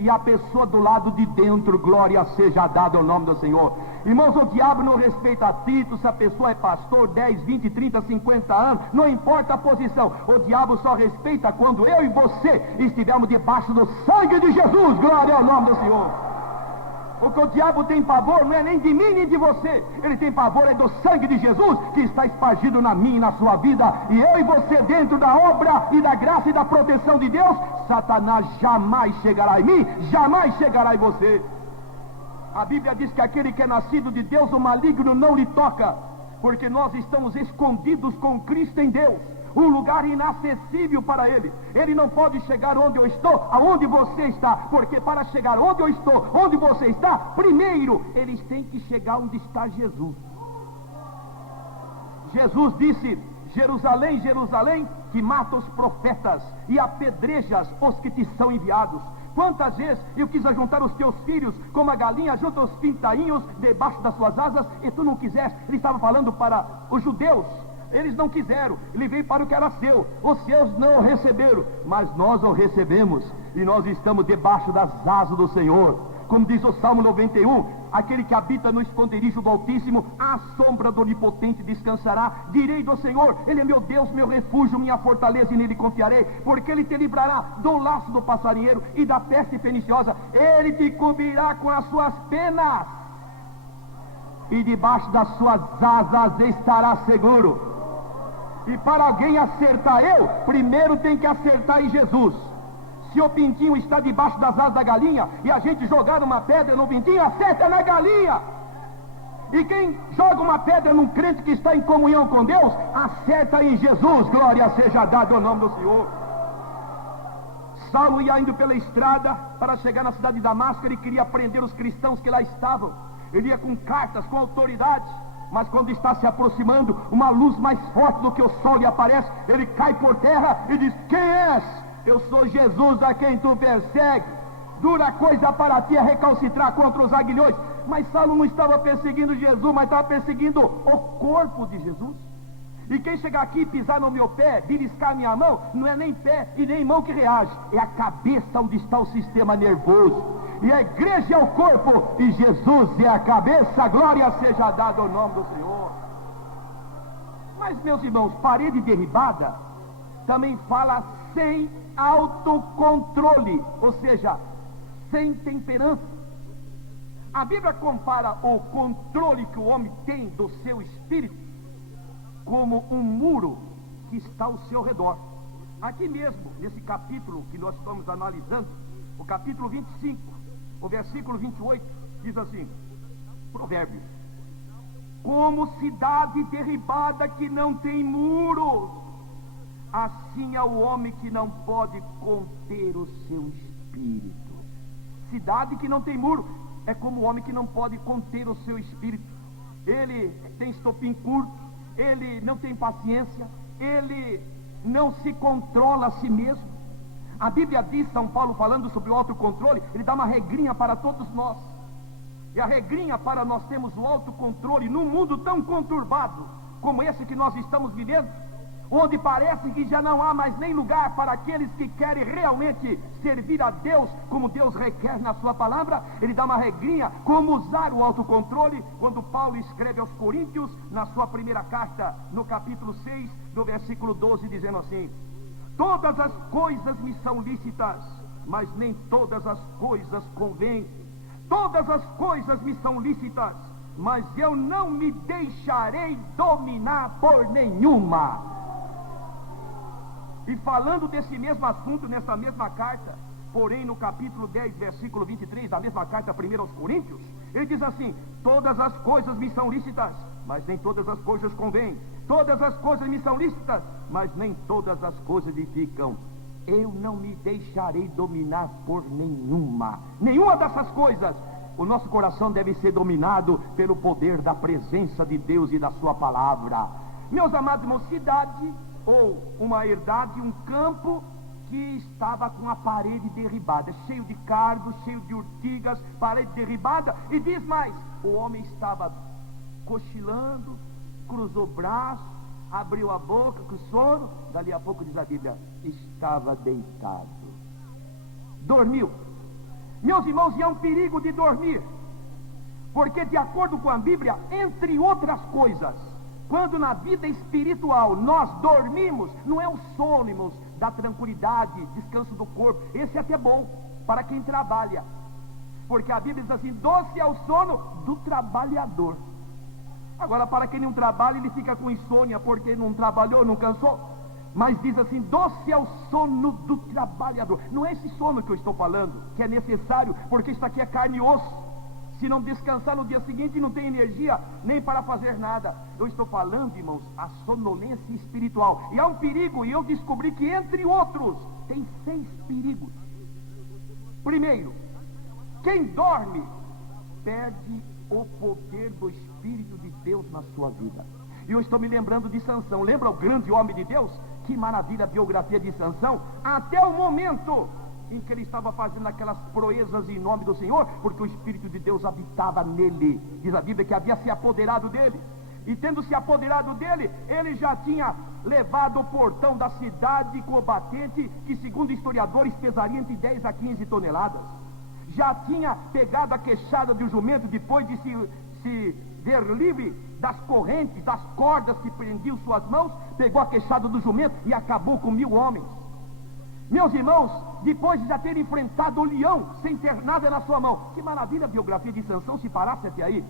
E a pessoa do lado de dentro, glória seja dada ao nome do Senhor. Irmãos, o diabo não respeita título, se a pessoa é pastor, 10, 20, 30, 50 anos, não importa a posição. O diabo só respeita quando eu e você estivermos debaixo do sangue de Jesus. Glória ao nome do Senhor. O que o diabo tem pavor não é nem de mim nem de você, ele tem pavor é do sangue de Jesus, que está espargido na minha e na sua vida. E eu e você, dentro da obra e da graça e da proteção de Deus, Satanás jamais chegará em mim, jamais chegará em você. A Bíblia diz que aquele que é nascido de Deus, o maligno não lhe toca, porque nós estamos escondidos com Cristo em Deus, um lugar inacessível para Ele. Ele não pode chegar onde eu estou, aonde você está, porque para chegar onde eu estou, onde você está, primeiro eles têm que chegar onde está Jesus. Jesus disse: Jerusalém, Jerusalém, que mata os profetas e apedrejas os que te são enviados. Quantas vezes eu quis ajuntar os teus filhos, como a galinha junta os pintainhos debaixo das suas asas, e tu não quiseste. Ele estava falando para os judeus. Eles não quiseram, ele veio para o que era seu, os seus não o receberam, mas nós o recebemos, e nós estamos debaixo das asas do Senhor. Como diz o Salmo 91, aquele que habita no esconderijo do Altíssimo, à sombra do Onipotente descansará. Direi do Senhor: Ele é meu Deus, meu refúgio, minha fortaleza, e nele confiarei, porque Ele te livrará do laço do passarinheiro e da peste perniciosa. Ele te cobrirá com as suas penas, e debaixo das suas asas estará seguro. E para alguém acertar eu, primeiro tem que acertar em Jesus. Se o pintinho está debaixo das asas da galinha, e a gente jogar uma pedra no pintinho, acerta na galinha. E quem joga uma pedra num crente que está em comunhão com Deus, acerta em Jesus. Glória seja dada ao nome do Senhor. Saulo ia indo pela estrada para chegar na cidade de Damasco. Ele queria prender os cristãos que lá estavam. Ele ia com cartas, com autoridade. Mas quando está se aproximando, uma luz mais forte do que o sol lhe aparece. Ele cai por terra e diz: Quem és? Eu sou Jesus a quem tu persegue. Dura coisa para ti é recalcitrar contra os aguilhões. Mas Saulo não estava perseguindo Jesus, mas estava perseguindo o corpo de Jesus. E quem chegar aqui e pisar no meu pé, beliscar minha mão, não é nem pé e nem mão que reage, é a cabeça onde está o sistema nervoso. E a igreja é o corpo, e Jesus é a cabeça. Glória seja dada ao nome do Senhor. Mas, meus irmãos, parede derribada também fala sem autocontrole, ou seja, sem temperança. A Bíblia compara o controle que o homem tem do seu espírito como um muro que está ao seu redor. Aqui mesmo, nesse capítulo que nós estamos analisando, o capítulo 25, o versículo 28, diz assim: Provérbios: Como cidade derribada que não tem muros, assim é o homem que não pode conter o seu espírito. Cidade que não tem muro é como o homem que não pode conter o seu espírito. Ele tem estopim curto, ele não tem paciência, ele não se controla a si mesmo. A Bíblia diz, São Paulo falando sobre o autocontrole, ele dá uma regrinha para todos nós. E a regrinha para nós termos o autocontrole num mundo tão conturbado como esse que nós estamos vivendo, onde parece que já não há mais nem lugar para aqueles que querem realmente servir a Deus como Deus requer na sua palavra. Ele dá uma regrinha como usar o autocontrole, quando Paulo escreve aos Coríntios, na sua primeira carta, no capítulo 6, do versículo 12, dizendo assim: Todas as coisas me são lícitas, mas nem todas as coisas convêm. Todas as coisas me são lícitas, mas eu não me deixarei dominar por nenhuma. E falando desse mesmo assunto, nessa mesma carta, porém no capítulo 10, versículo 23, da mesma carta, 1 aos Coríntios, ele diz assim: Todas as coisas me são lícitas, mas nem todas as coisas convêm. Todas as coisas me são lícitas, mas nem todas as coisas edificam. Eu não me deixarei dominar por nenhuma. Nenhuma dessas coisas. O nosso coração deve ser dominado pelo poder da presença de Deus e da sua palavra. Meus amados irmãos, cidade ou uma herdade, um campo que estava com a parede derribada, cheio de cardos, cheio de urtigas, parede derribada. E diz mais: o homem estava cochilando, cruzou o braço, abriu a boca com sono. Dali a pouco, diz a Bíblia, estava deitado, dormiu. Meus irmãos, e é um perigo de dormir, porque de acordo com a Bíblia, entre outras coisas, quando na vida espiritual nós dormimos, não é o sono, irmãos, da tranquilidade, descanso do corpo. Esse é até bom para quem trabalha, porque a Bíblia diz assim: doce é o sono do trabalhador. Agora, para quem não trabalha, ele fica com insônia porque não trabalhou, não cansou. Mas diz assim: doce é o sono do trabalhador. Não é esse sono que eu estou falando, que é necessário, porque isso aqui é carne e osso. Se não descansar no dia seguinte, não tem energia nem para fazer nada. Eu estou falando, irmãos, a sonolência espiritual. E há um perigo, e eu descobri que, entre outros, tem 6 perigos. Primeiro, quem dorme perde o poder do Espírito de Deus na sua vida. E eu estou me lembrando de Sansão. Lembra o grande homem de Deus? Que maravilha a biografia de Sansão. Até o momento em que ele estava fazendo aquelas proezas em nome do Senhor, porque o Espírito de Deus habitava nele. Diz a Bíblia que havia se apoderado dele. E tendo se apoderado dele, ele já tinha levado o portão da cidade com o batente, que segundo historiadores pesaria entre 10 a 15 toneladas. Já tinha pegado a queixada do jumento, depois de se ver livre das correntes, das cordas que prendiam suas mãos, pegou a queixada do jumento e acabou com 1000 homens. Meus irmãos, depois de já ter enfrentado o leão sem ter nada na sua mão, que maravilha a biografia de Sansão, se parasse até aí.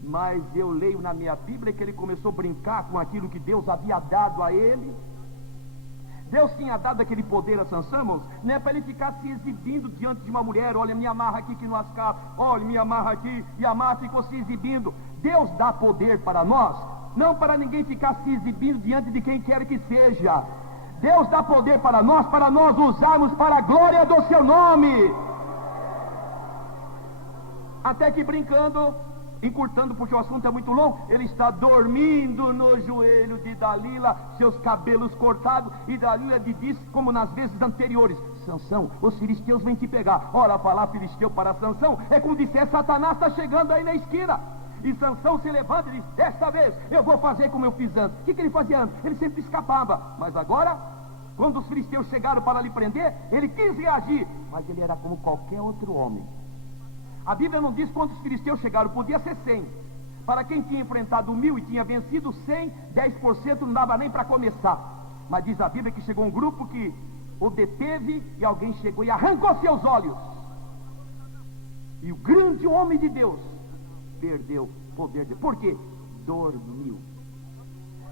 Mas eu leio na minha Bíblia que ele começou a brincar com aquilo que Deus havia dado a ele. Deus tinha dado aquele poder a Sansão, irmãos, não é para ele ficar se exibindo diante de uma mulher. Olha, me amarra aqui que não ascar, olha, me amarra aqui, e amarra, ficou se exibindo. Deus dá poder para nós, não para ninguém ficar se exibindo diante de quem quer que seja. Deus dá poder para nós usarmos para a glória do seu nome. Até que brincando, encurtando porque o assunto é muito longo, ele está dormindo no joelho de Dalila, seus cabelos cortados, e Dalila lhe diz, como nas vezes anteriores: Sansão, os filisteus vêm te pegar. Ora, falar filisteu para Sansão é como disser: Satanás está chegando aí na esquina. E Sansão se levanta e diz: desta vez eu vou fazer como eu fiz antes. O que ele fazia antes? Ele sempre escapava. Mas agora, quando os filisteus chegaram para lhe prender, ele quis reagir, mas ele era como qualquer outro homem. A Bíblia não diz quantos filisteus chegaram, podia ser 100. Para quem tinha enfrentado 1000 e tinha vencido 100, 10% não dava nem para começar. Mas diz a Bíblia que chegou um grupo que o deteve, e alguém chegou e arrancou seus olhos. E o grande homem de Deus perdeu o poder de... Por quê? Dormiu.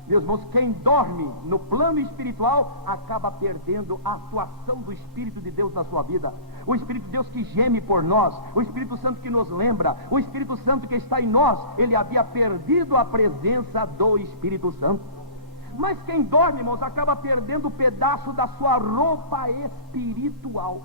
Meus irmãos, quem dorme no plano espiritual acaba perdendo a atuação do Espírito de Deus na sua vida. O Espírito de Deus que geme por nós, o Espírito Santo que nos lembra, o Espírito Santo que está em nós. Ele havia perdido a presença do Espírito Santo. Mas quem dorme, irmãos, acaba perdendo um pedaço da sua roupa espiritual.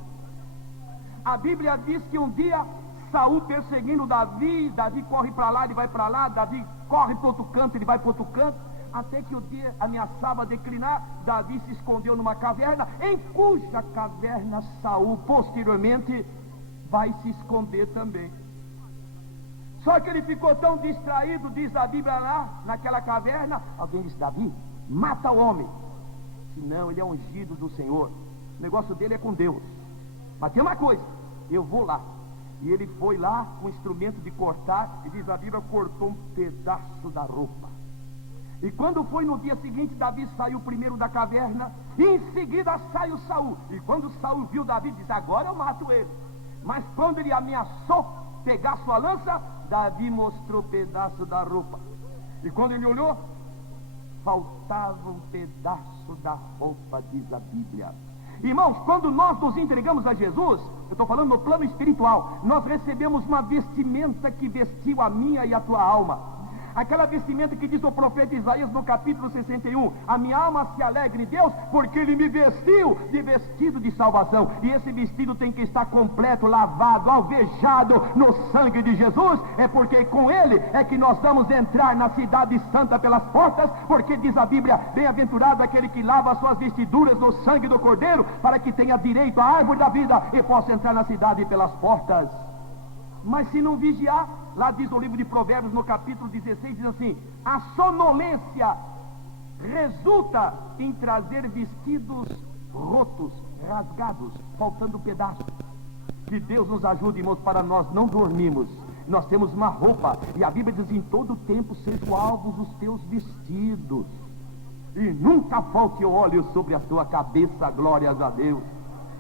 A Bíblia diz que um dia Saul perseguindo Davi corre para lá, ele vai para lá, Davi corre para outro canto, ele vai para outro canto, até que o dia ameaçava declinar. Davi se escondeu numa caverna, em cuja caverna Saul posteriormente vai se esconder também. Só que ele ficou tão distraído, diz a Bíblia lá, naquela caverna, alguém disse: Davi, mata o homem. Se não, ele é ungido do Senhor, o negócio dele é com Deus. Mas tem uma coisa, eu vou lá. E ele foi lá com um instrumento de cortar, e diz a Bíblia, cortou um pedaço da roupa. E quando foi no dia seguinte, Davi saiu primeiro da caverna, e em seguida saiu Saul. E quando Saul viu Davi, disse: agora eu mato ele. Mas quando ele ameaçou pegar sua lança, Davi mostrou um pedaço da roupa. E quando ele olhou, faltava um pedaço da roupa, diz a Bíblia. Irmãos, quando nós nos entregamos a Jesus, eu estou falando no plano espiritual, nós recebemos uma vestimenta que vestiu a minha e a tua alma. Aquela vestimenta que diz o profeta Isaías no capítulo 61, a minha alma se alegra em Deus, porque Ele me vestiu de vestido de salvação. E esse vestido tem que estar completo, lavado, alvejado no sangue de Jesus. É porque com Ele é que nós vamos entrar na cidade santa pelas portas, porque diz a Bíblia: bem-aventurado aquele que lava as suas vestiduras no sangue do Cordeiro, para que tenha direito à árvore da vida e possa entrar na cidade pelas portas. Mas se não vigiar, lá diz o livro de Provérbios no capítulo 16, diz assim: a sonolência resulta em trazer vestidos rotos, rasgados, faltando pedaços. Que Deus nos ajude, irmãos, para nós não dormirmos. Nós temos uma roupa, e a Bíblia diz: em todo tempo sejam alvos os teus vestidos, e nunca falte o óleo sobre a tua cabeça, glórias a Deus.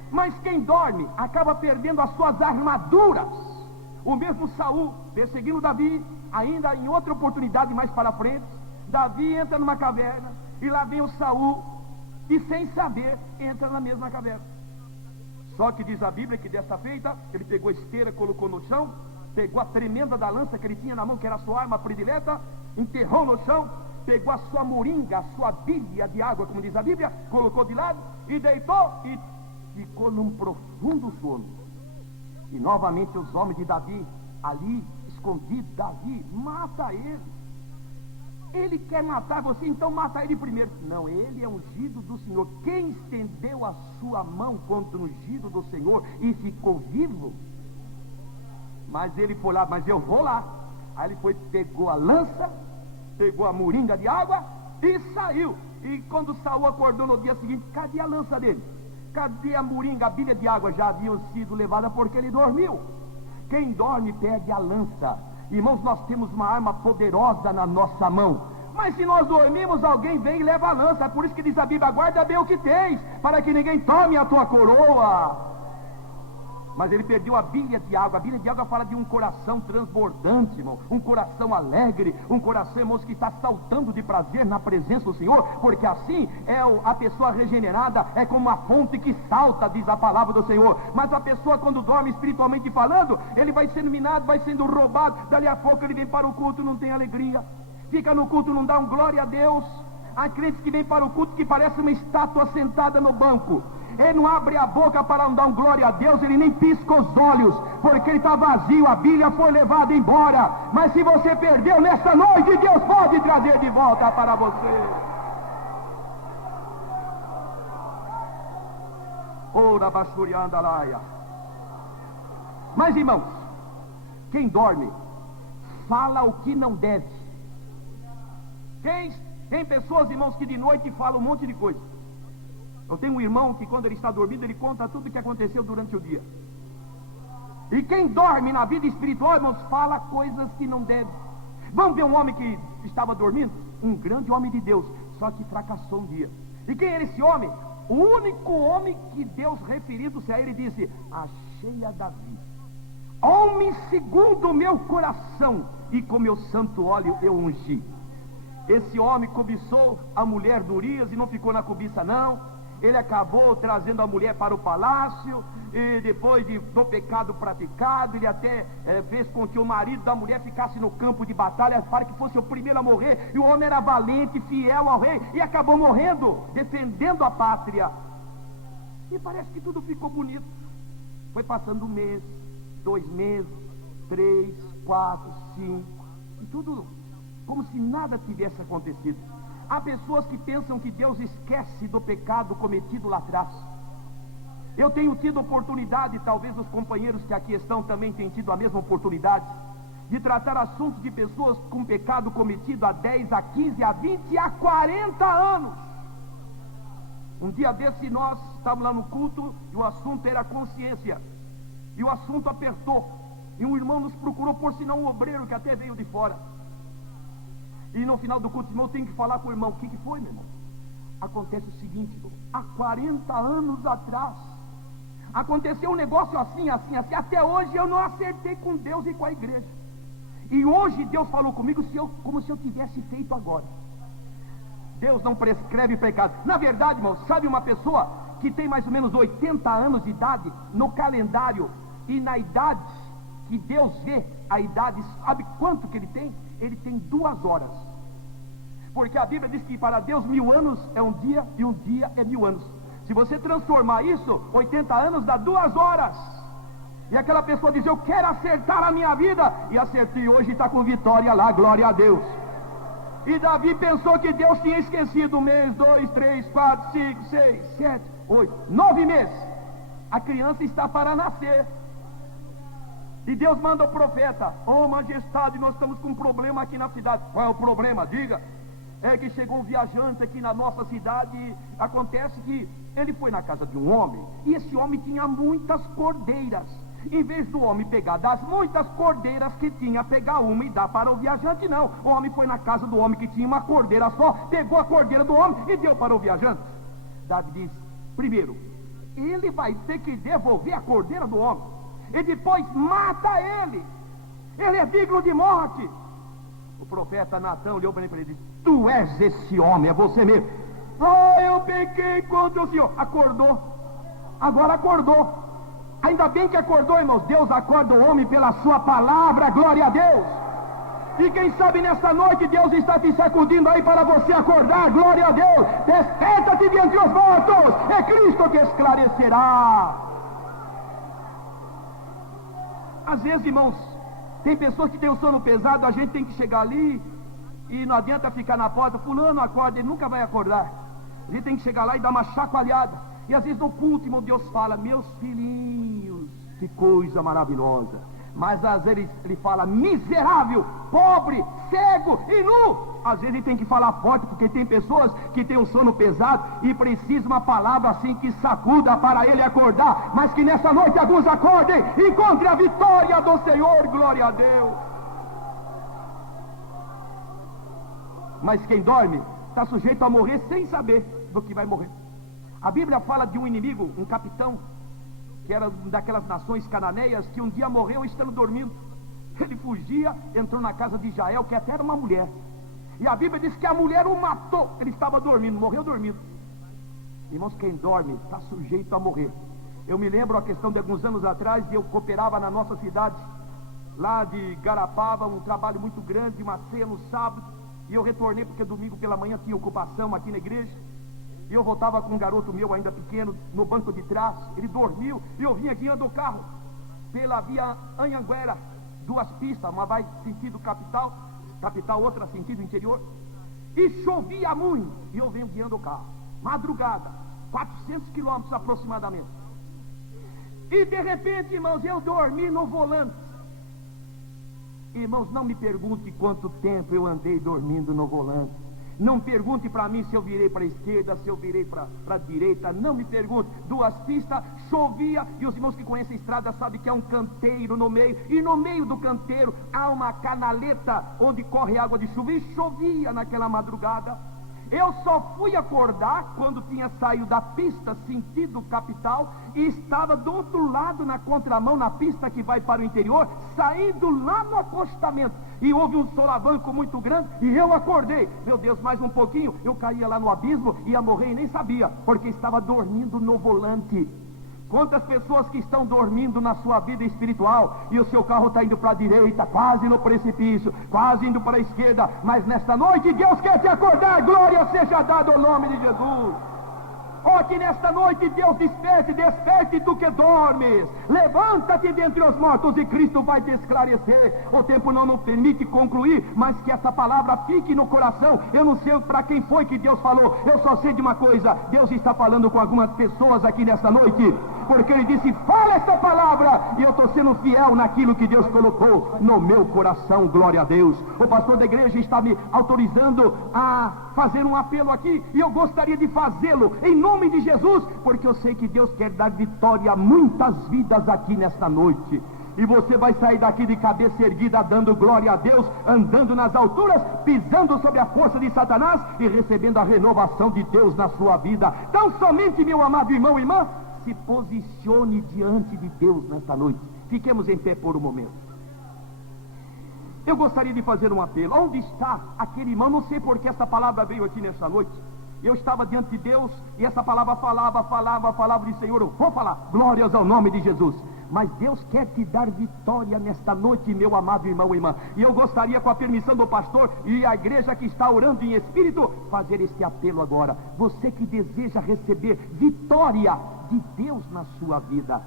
Mas quem dorme acaba perdendo as suas armaduras. O mesmo Saul perseguindo Davi, ainda em outra oportunidade mais para frente, Davi entra numa caverna, e lá vem o Saul, e sem saber, entra na mesma caverna. Só que diz a Bíblia que desta feita, ele pegou a esteira, colocou no chão, pegou a tremenda da lança que ele tinha na mão, que era a sua arma predileta, enterrou no chão, pegou a sua moringa, a sua bilha de água, como diz a Bíblia, colocou de lado e deitou e ficou num profundo sono. E novamente os homens de Davi, ali escondido, Davi, mata ele. Ele quer matar você, então mata ele primeiro. Não, ele é ungido do Senhor. Quem estendeu a sua mão contra o ungido do Senhor e ficou vivo? Mas ele foi lá, mas eu vou lá. Aí ele foi, pegou a lança, pegou a moringa de água e saiu. E quando Saul acordou no dia seguinte, cadê a lança dele? Cadê a moringa, a bilha de água? Já haviam sido levadas porque ele dormiu. Quem dorme perde a lança. Irmãos, nós temos uma arma poderosa na nossa mão. Mas se nós dormimos, alguém vem e leva a lança. É por isso que diz a Bíblia, guarda bem o que tens, para que ninguém tome a tua coroa. Mas ele perdeu a bilha de água. A bilha de água fala de um coração transbordante, irmão. Um coração alegre. Um coração, irmãos, que está saltando de prazer na presença do Senhor. Porque assim é a pessoa regenerada. É como uma fonte que salta, diz a palavra do Senhor. Mas a pessoa, quando dorme espiritualmente falando, ele vai sendo minado, vai sendo roubado. Dali a pouco ele vem para o culto e não tem alegria. Fica no culto e não dá um glória a Deus. Há crentes que vêm para o culto que parece uma estátua sentada no banco. Ele não abre a boca para não dar um glória a Deus, ele nem pisca os olhos, porque ele está vazio, a Bíblia foi levada embora. Mas se você perdeu nesta noite, Deus pode trazer de volta para você. Ora basturianda laia. Mas irmãos, quem dorme, fala o que não deve. Tem pessoas, irmãos, que de noite falam um monte de coisa. Eu tenho um irmão que quando ele está dormindo, ele conta tudo o que aconteceu durante o dia. E quem dorme na vida espiritual, irmãos, fala coisas que não deve. Vamos ver um homem que estava dormindo? Um grande homem de Deus, só que fracassou um dia. E quem era esse homem? O único homem que Deus, referindo-se a ele, disse: achei a Davi, homem segundo o meu coração, e com meu santo óleo eu ungi. Esse homem cobiçou a mulher de Urias e não ficou na cobiça não. Ele acabou trazendo a mulher para o palácio, e depois do pecado praticado, ele até fez com que o marido da mulher ficasse no campo de batalha para que fosse o primeiro a morrer. E o homem era valente, fiel ao rei, e acabou morrendo, defendendo a pátria. E parece que tudo ficou bonito. Foi passando 1 mês, 2 meses, 3, 4, 5, e tudo como se nada tivesse acontecido. Há pessoas que pensam que Deus esquece do pecado cometido lá atrás. Eu tenho tido oportunidade, talvez os companheiros que aqui estão também tenham tido a mesma oportunidade, de tratar assuntos de pessoas com pecado cometido há 10, a 15, a 20, a 40 anos. Um dia desse nós estávamos lá no culto e o assunto era consciência. E o assunto apertou. E um irmão nos procurou, por sinal um obreiro que até veio de fora. E no final do culto, irmão, eu tenho que falar com o irmão. O que foi, meu irmão? Acontece o seguinte, irmão. Há 40 anos atrás, aconteceu um negócio assim, assim, assim. Até hoje eu não acertei com Deus e com a igreja. E hoje Deus falou comigo como se eu tivesse feito agora. Deus não prescreve pecado. Na verdade, irmão, sabe uma pessoa que tem mais ou menos 80 anos de idade, no calendário e na idade que Deus vê a idade, sabe quanto que ele tem? Ele tem 2 horas. Porque a Bíblia diz que para Deus 1000 anos é um dia e um dia é 1000 anos. Se você transformar isso, 80 anos dá 2 horas. E aquela pessoa diz: eu quero acertar a minha vida. E acertei hoje e está com vitória lá, glória a Deus. E Davi pensou que Deus tinha esquecido 1 mês, 2, 3, 4, 5, 6, 7, 8, 9 meses. A criança está para nascer. E Deus manda o profeta: oh majestade, nós estamos com um problema aqui na cidade. Qual é o problema? Diga. É que chegou um viajante aqui na nossa cidade. E acontece que ele foi na casa de um homem, e esse homem tinha muitas cordeiras. Em vez do homem pegar das muitas cordeiras que tinha, pegar uma e dar para o viajante, não. O homem foi na casa do homem que tinha uma cordeira só, pegou a cordeira do homem e deu para o viajante. Davi diz: primeiro, ele vai ter que devolver a cordeira do homem, e depois mata ele. Ele é digno de morte. O profeta Natã olhou para ele e disse: tu és esse homem, é você mesmo. Oh, eu pequei contra o Senhor. Acordou. Agora acordou. Ainda bem que acordou, irmãos. Deus acorda o homem pela sua palavra, glória a Deus. E quem sabe nesta noite Deus está te sacudindo aí para você acordar, glória a Deus. Desperta-te dentre os mortos, é Cristo que esclarecerá. Às vezes, irmãos, tem pessoas que têm o sono pesado, a gente tem que chegar ali e não adianta ficar na porta, fulano acorda, ele nunca vai acordar. A gente tem que chegar lá e dar uma chacoalhada. E às vezes no culto, irmão, Deus fala, meus filhinhos, que coisa maravilhosa. Mas às vezes ele fala, miserável, pobre, cego e nu. Às vezes ele tem que falar forte, porque tem pessoas que têm o sono pesado e precisa uma palavra assim que sacuda para ele acordar. Mas que nessa noite alguns acordem, encontre a vitória do Senhor, glória a Deus. Mas quem dorme está sujeito a morrer sem saber do que vai morrer. A Bíblia fala de um inimigo, um capitão, que era daquelas nações cananeias, que um dia morreu estando dormindo. Ele fugia, entrou na casa de Jael, que até era uma mulher. E a Bíblia diz que a mulher o matou. Ele estava dormindo, morreu dormindo. Irmãos, quem dorme está sujeito a morrer. Eu me lembro a questão de alguns anos atrás, eu cooperava na nossa cidade, lá de Garapava, um trabalho muito grande, uma ceia no sábado. E eu retornei porque domingo pela manhã tinha ocupação aqui na igreja. E eu voltava com um garoto meu ainda pequeno no banco de trás. Ele dormiu e eu vinha guiando o carro pela via Anhanguera, 2 pistas, uma vai sentido capital, outra sentido interior. E chovia muito e eu venho guiando o carro, madrugada, 400 quilômetros aproximadamente. E de repente, irmãos, eu dormi no volante. Irmãos, não me pergunte quanto tempo eu andei dormindo no volante. Não pergunte para mim se eu virei para a esquerda, se eu virei para a direita. Não me pergunte. 2 pistas, chovia. E os irmãos que conhecem a estrada sabem que há um canteiro no meio. E no meio do canteiro há uma canaleta onde corre água de chuva. E chovia naquela madrugada. Eu só fui acordar quando tinha saído da pista sentido capital e estava do outro lado na contramão, na pista que vai para o interior, saindo lá no acostamento. E houve um solavanco muito grande e eu acordei. Meu Deus, mais um pouquinho, eu caía lá no abismo, ia morrer e nem sabia, porque estava dormindo no volante. Quantas pessoas que estão dormindo na sua vida espiritual e o seu carro está indo para a direita, quase no precipício, quase indo para a esquerda, mas nesta noite Deus quer te acordar, glória seja dada ao nome de Jesus. Oh, que nesta noite Deus desperte tu que dormes, levanta-te dentre os mortos e Cristo vai te esclarecer. O tempo não nos permite concluir, mas que essa palavra fique no coração. Eu não sei para quem foi que Deus falou, eu só sei de uma coisa: Deus está falando com algumas pessoas aqui nesta noite, porque Ele disse, fala esta palavra, e eu estou sendo fiel naquilo que Deus colocou no meu coração, glória a Deus. O pastor da igreja está me autorizando a fazer um apelo aqui, e eu gostaria de fazê-lo em nome de Jesus, porque eu sei que Deus quer dar vitória a muitas vidas aqui nesta noite. E você vai sair daqui de cabeça erguida, dando glória a Deus, andando nas alturas, pisando sobre a força de Satanás e recebendo a renovação de Deus na sua vida. Então somente, meu amado irmão e irmã, se posicione diante de Deus nesta noite. Fiquemos em pé por um momento. Eu gostaria de fazer um apelo. Onde está aquele irmão? Não sei porque essa palavra veio aqui nesta noite. Eu estava diante de Deus e essa palavra falava de Senhor, eu vou falar, glórias ao nome de Jesus. Mas Deus quer te dar vitória nesta noite, meu amado irmão e irmã. E eu gostaria, com a permissão do pastor e a igreja que está orando em espírito, fazer este apelo agora. Você que deseja receber vitória de Deus na sua vida,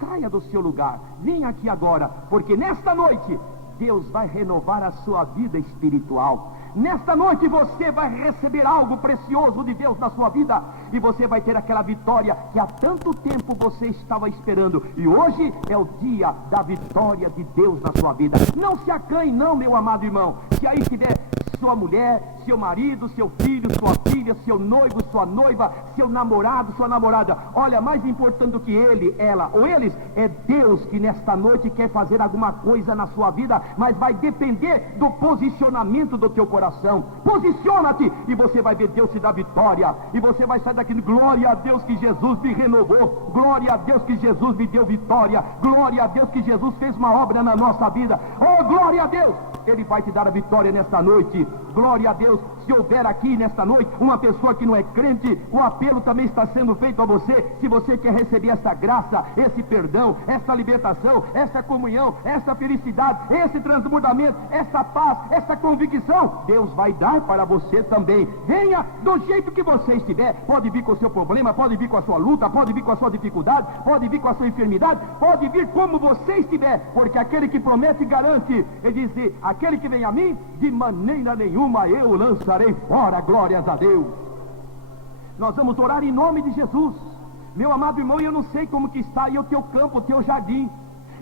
saia do seu lugar, venha aqui agora, porque nesta noite Deus vai renovar a sua vida espiritual. Nesta noite você vai receber algo precioso de Deus na sua vida, e você vai ter aquela vitória que há tanto tempo você estava esperando, e hoje é o dia da vitória de Deus na sua vida. Não se acanhe não, meu amado irmão. Se aí tiver sua mulher, seu marido, seu filho, sua filha, seu noivo, sua noiva, seu namorado, sua namorada, olha, mais importante do que ele, ela ou eles, é Deus que nesta noite quer fazer alguma coisa na sua vida, mas vai depender do posicionamento do teu coração. Posiciona-te e você vai ver Deus te dar vitória, e você vai sair daqui, glória a Deus que Jesus me renovou, glória a Deus que Jesus me deu vitória, glória a Deus que Jesus fez uma obra na nossa vida. Oh, glória a Deus! Ele vai te dar a vitória nesta noite. glória a Deus. Se houver aqui nesta noite uma pessoa que não é crente, o apelo também está sendo feito a você. Se você quer receber essa graça, esse perdão, essa libertação, essa comunhão, essa felicidade, esse transbordamento, essa paz, essa convicção, Deus vai dar para você também. Venha do jeito que você estiver. Pode vir com o seu problema, pode vir com a sua luta, pode vir com a sua dificuldade, pode vir com a sua enfermidade, pode vir como você estiver, porque aquele que promete e garante, ele diz: aquele que vem a mim, de maneira nenhuma eu lançarei fora. Glórias a Deus. Nós vamos orar em nome de Jesus. Meu amado irmão, eu não sei como que está aí o teu campo, o teu jardim.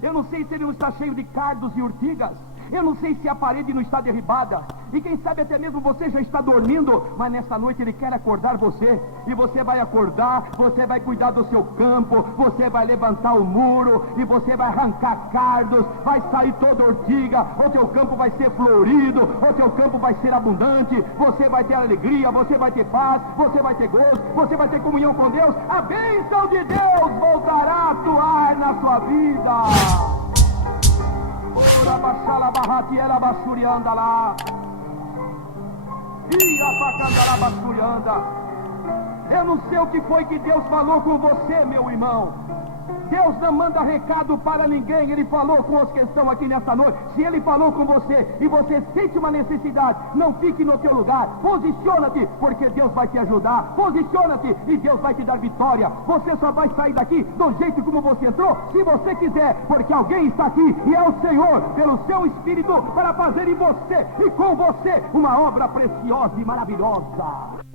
Eu não sei se ele não está cheio de cardos e urtigas. Eu não sei se a parede não está derribada. E quem sabe até mesmo você já está dormindo, mas nessa noite ele quer acordar você. E você vai acordar, você vai cuidar do seu campo, você vai levantar o muro, e você vai arrancar cardos, vai sair toda ortiga, o teu campo vai ser florido, o teu campo vai ser abundante, você vai ter alegria, você vai ter paz, você vai ter gozo, você vai ter comunhão com Deus. A bênção de Deus voltará a atuar na sua vida. Ora baixala barrati era basurianda lá. Ia pacandala basurianda. Eu não sei o que foi que Deus falou com você, meu irmão. Deus não manda recado para ninguém. Ele falou com os que estão aqui nessa noite. Se Ele falou com você e você sente uma necessidade, não fique no teu lugar. Posiciona-te, porque Deus vai te ajudar. Posiciona-te e Deus vai te dar vitória. Você só vai sair daqui do jeito como você entrou, se você quiser, porque alguém está aqui e é o Senhor, pelo seu Espírito, para fazer em você e com você uma obra preciosa e maravilhosa.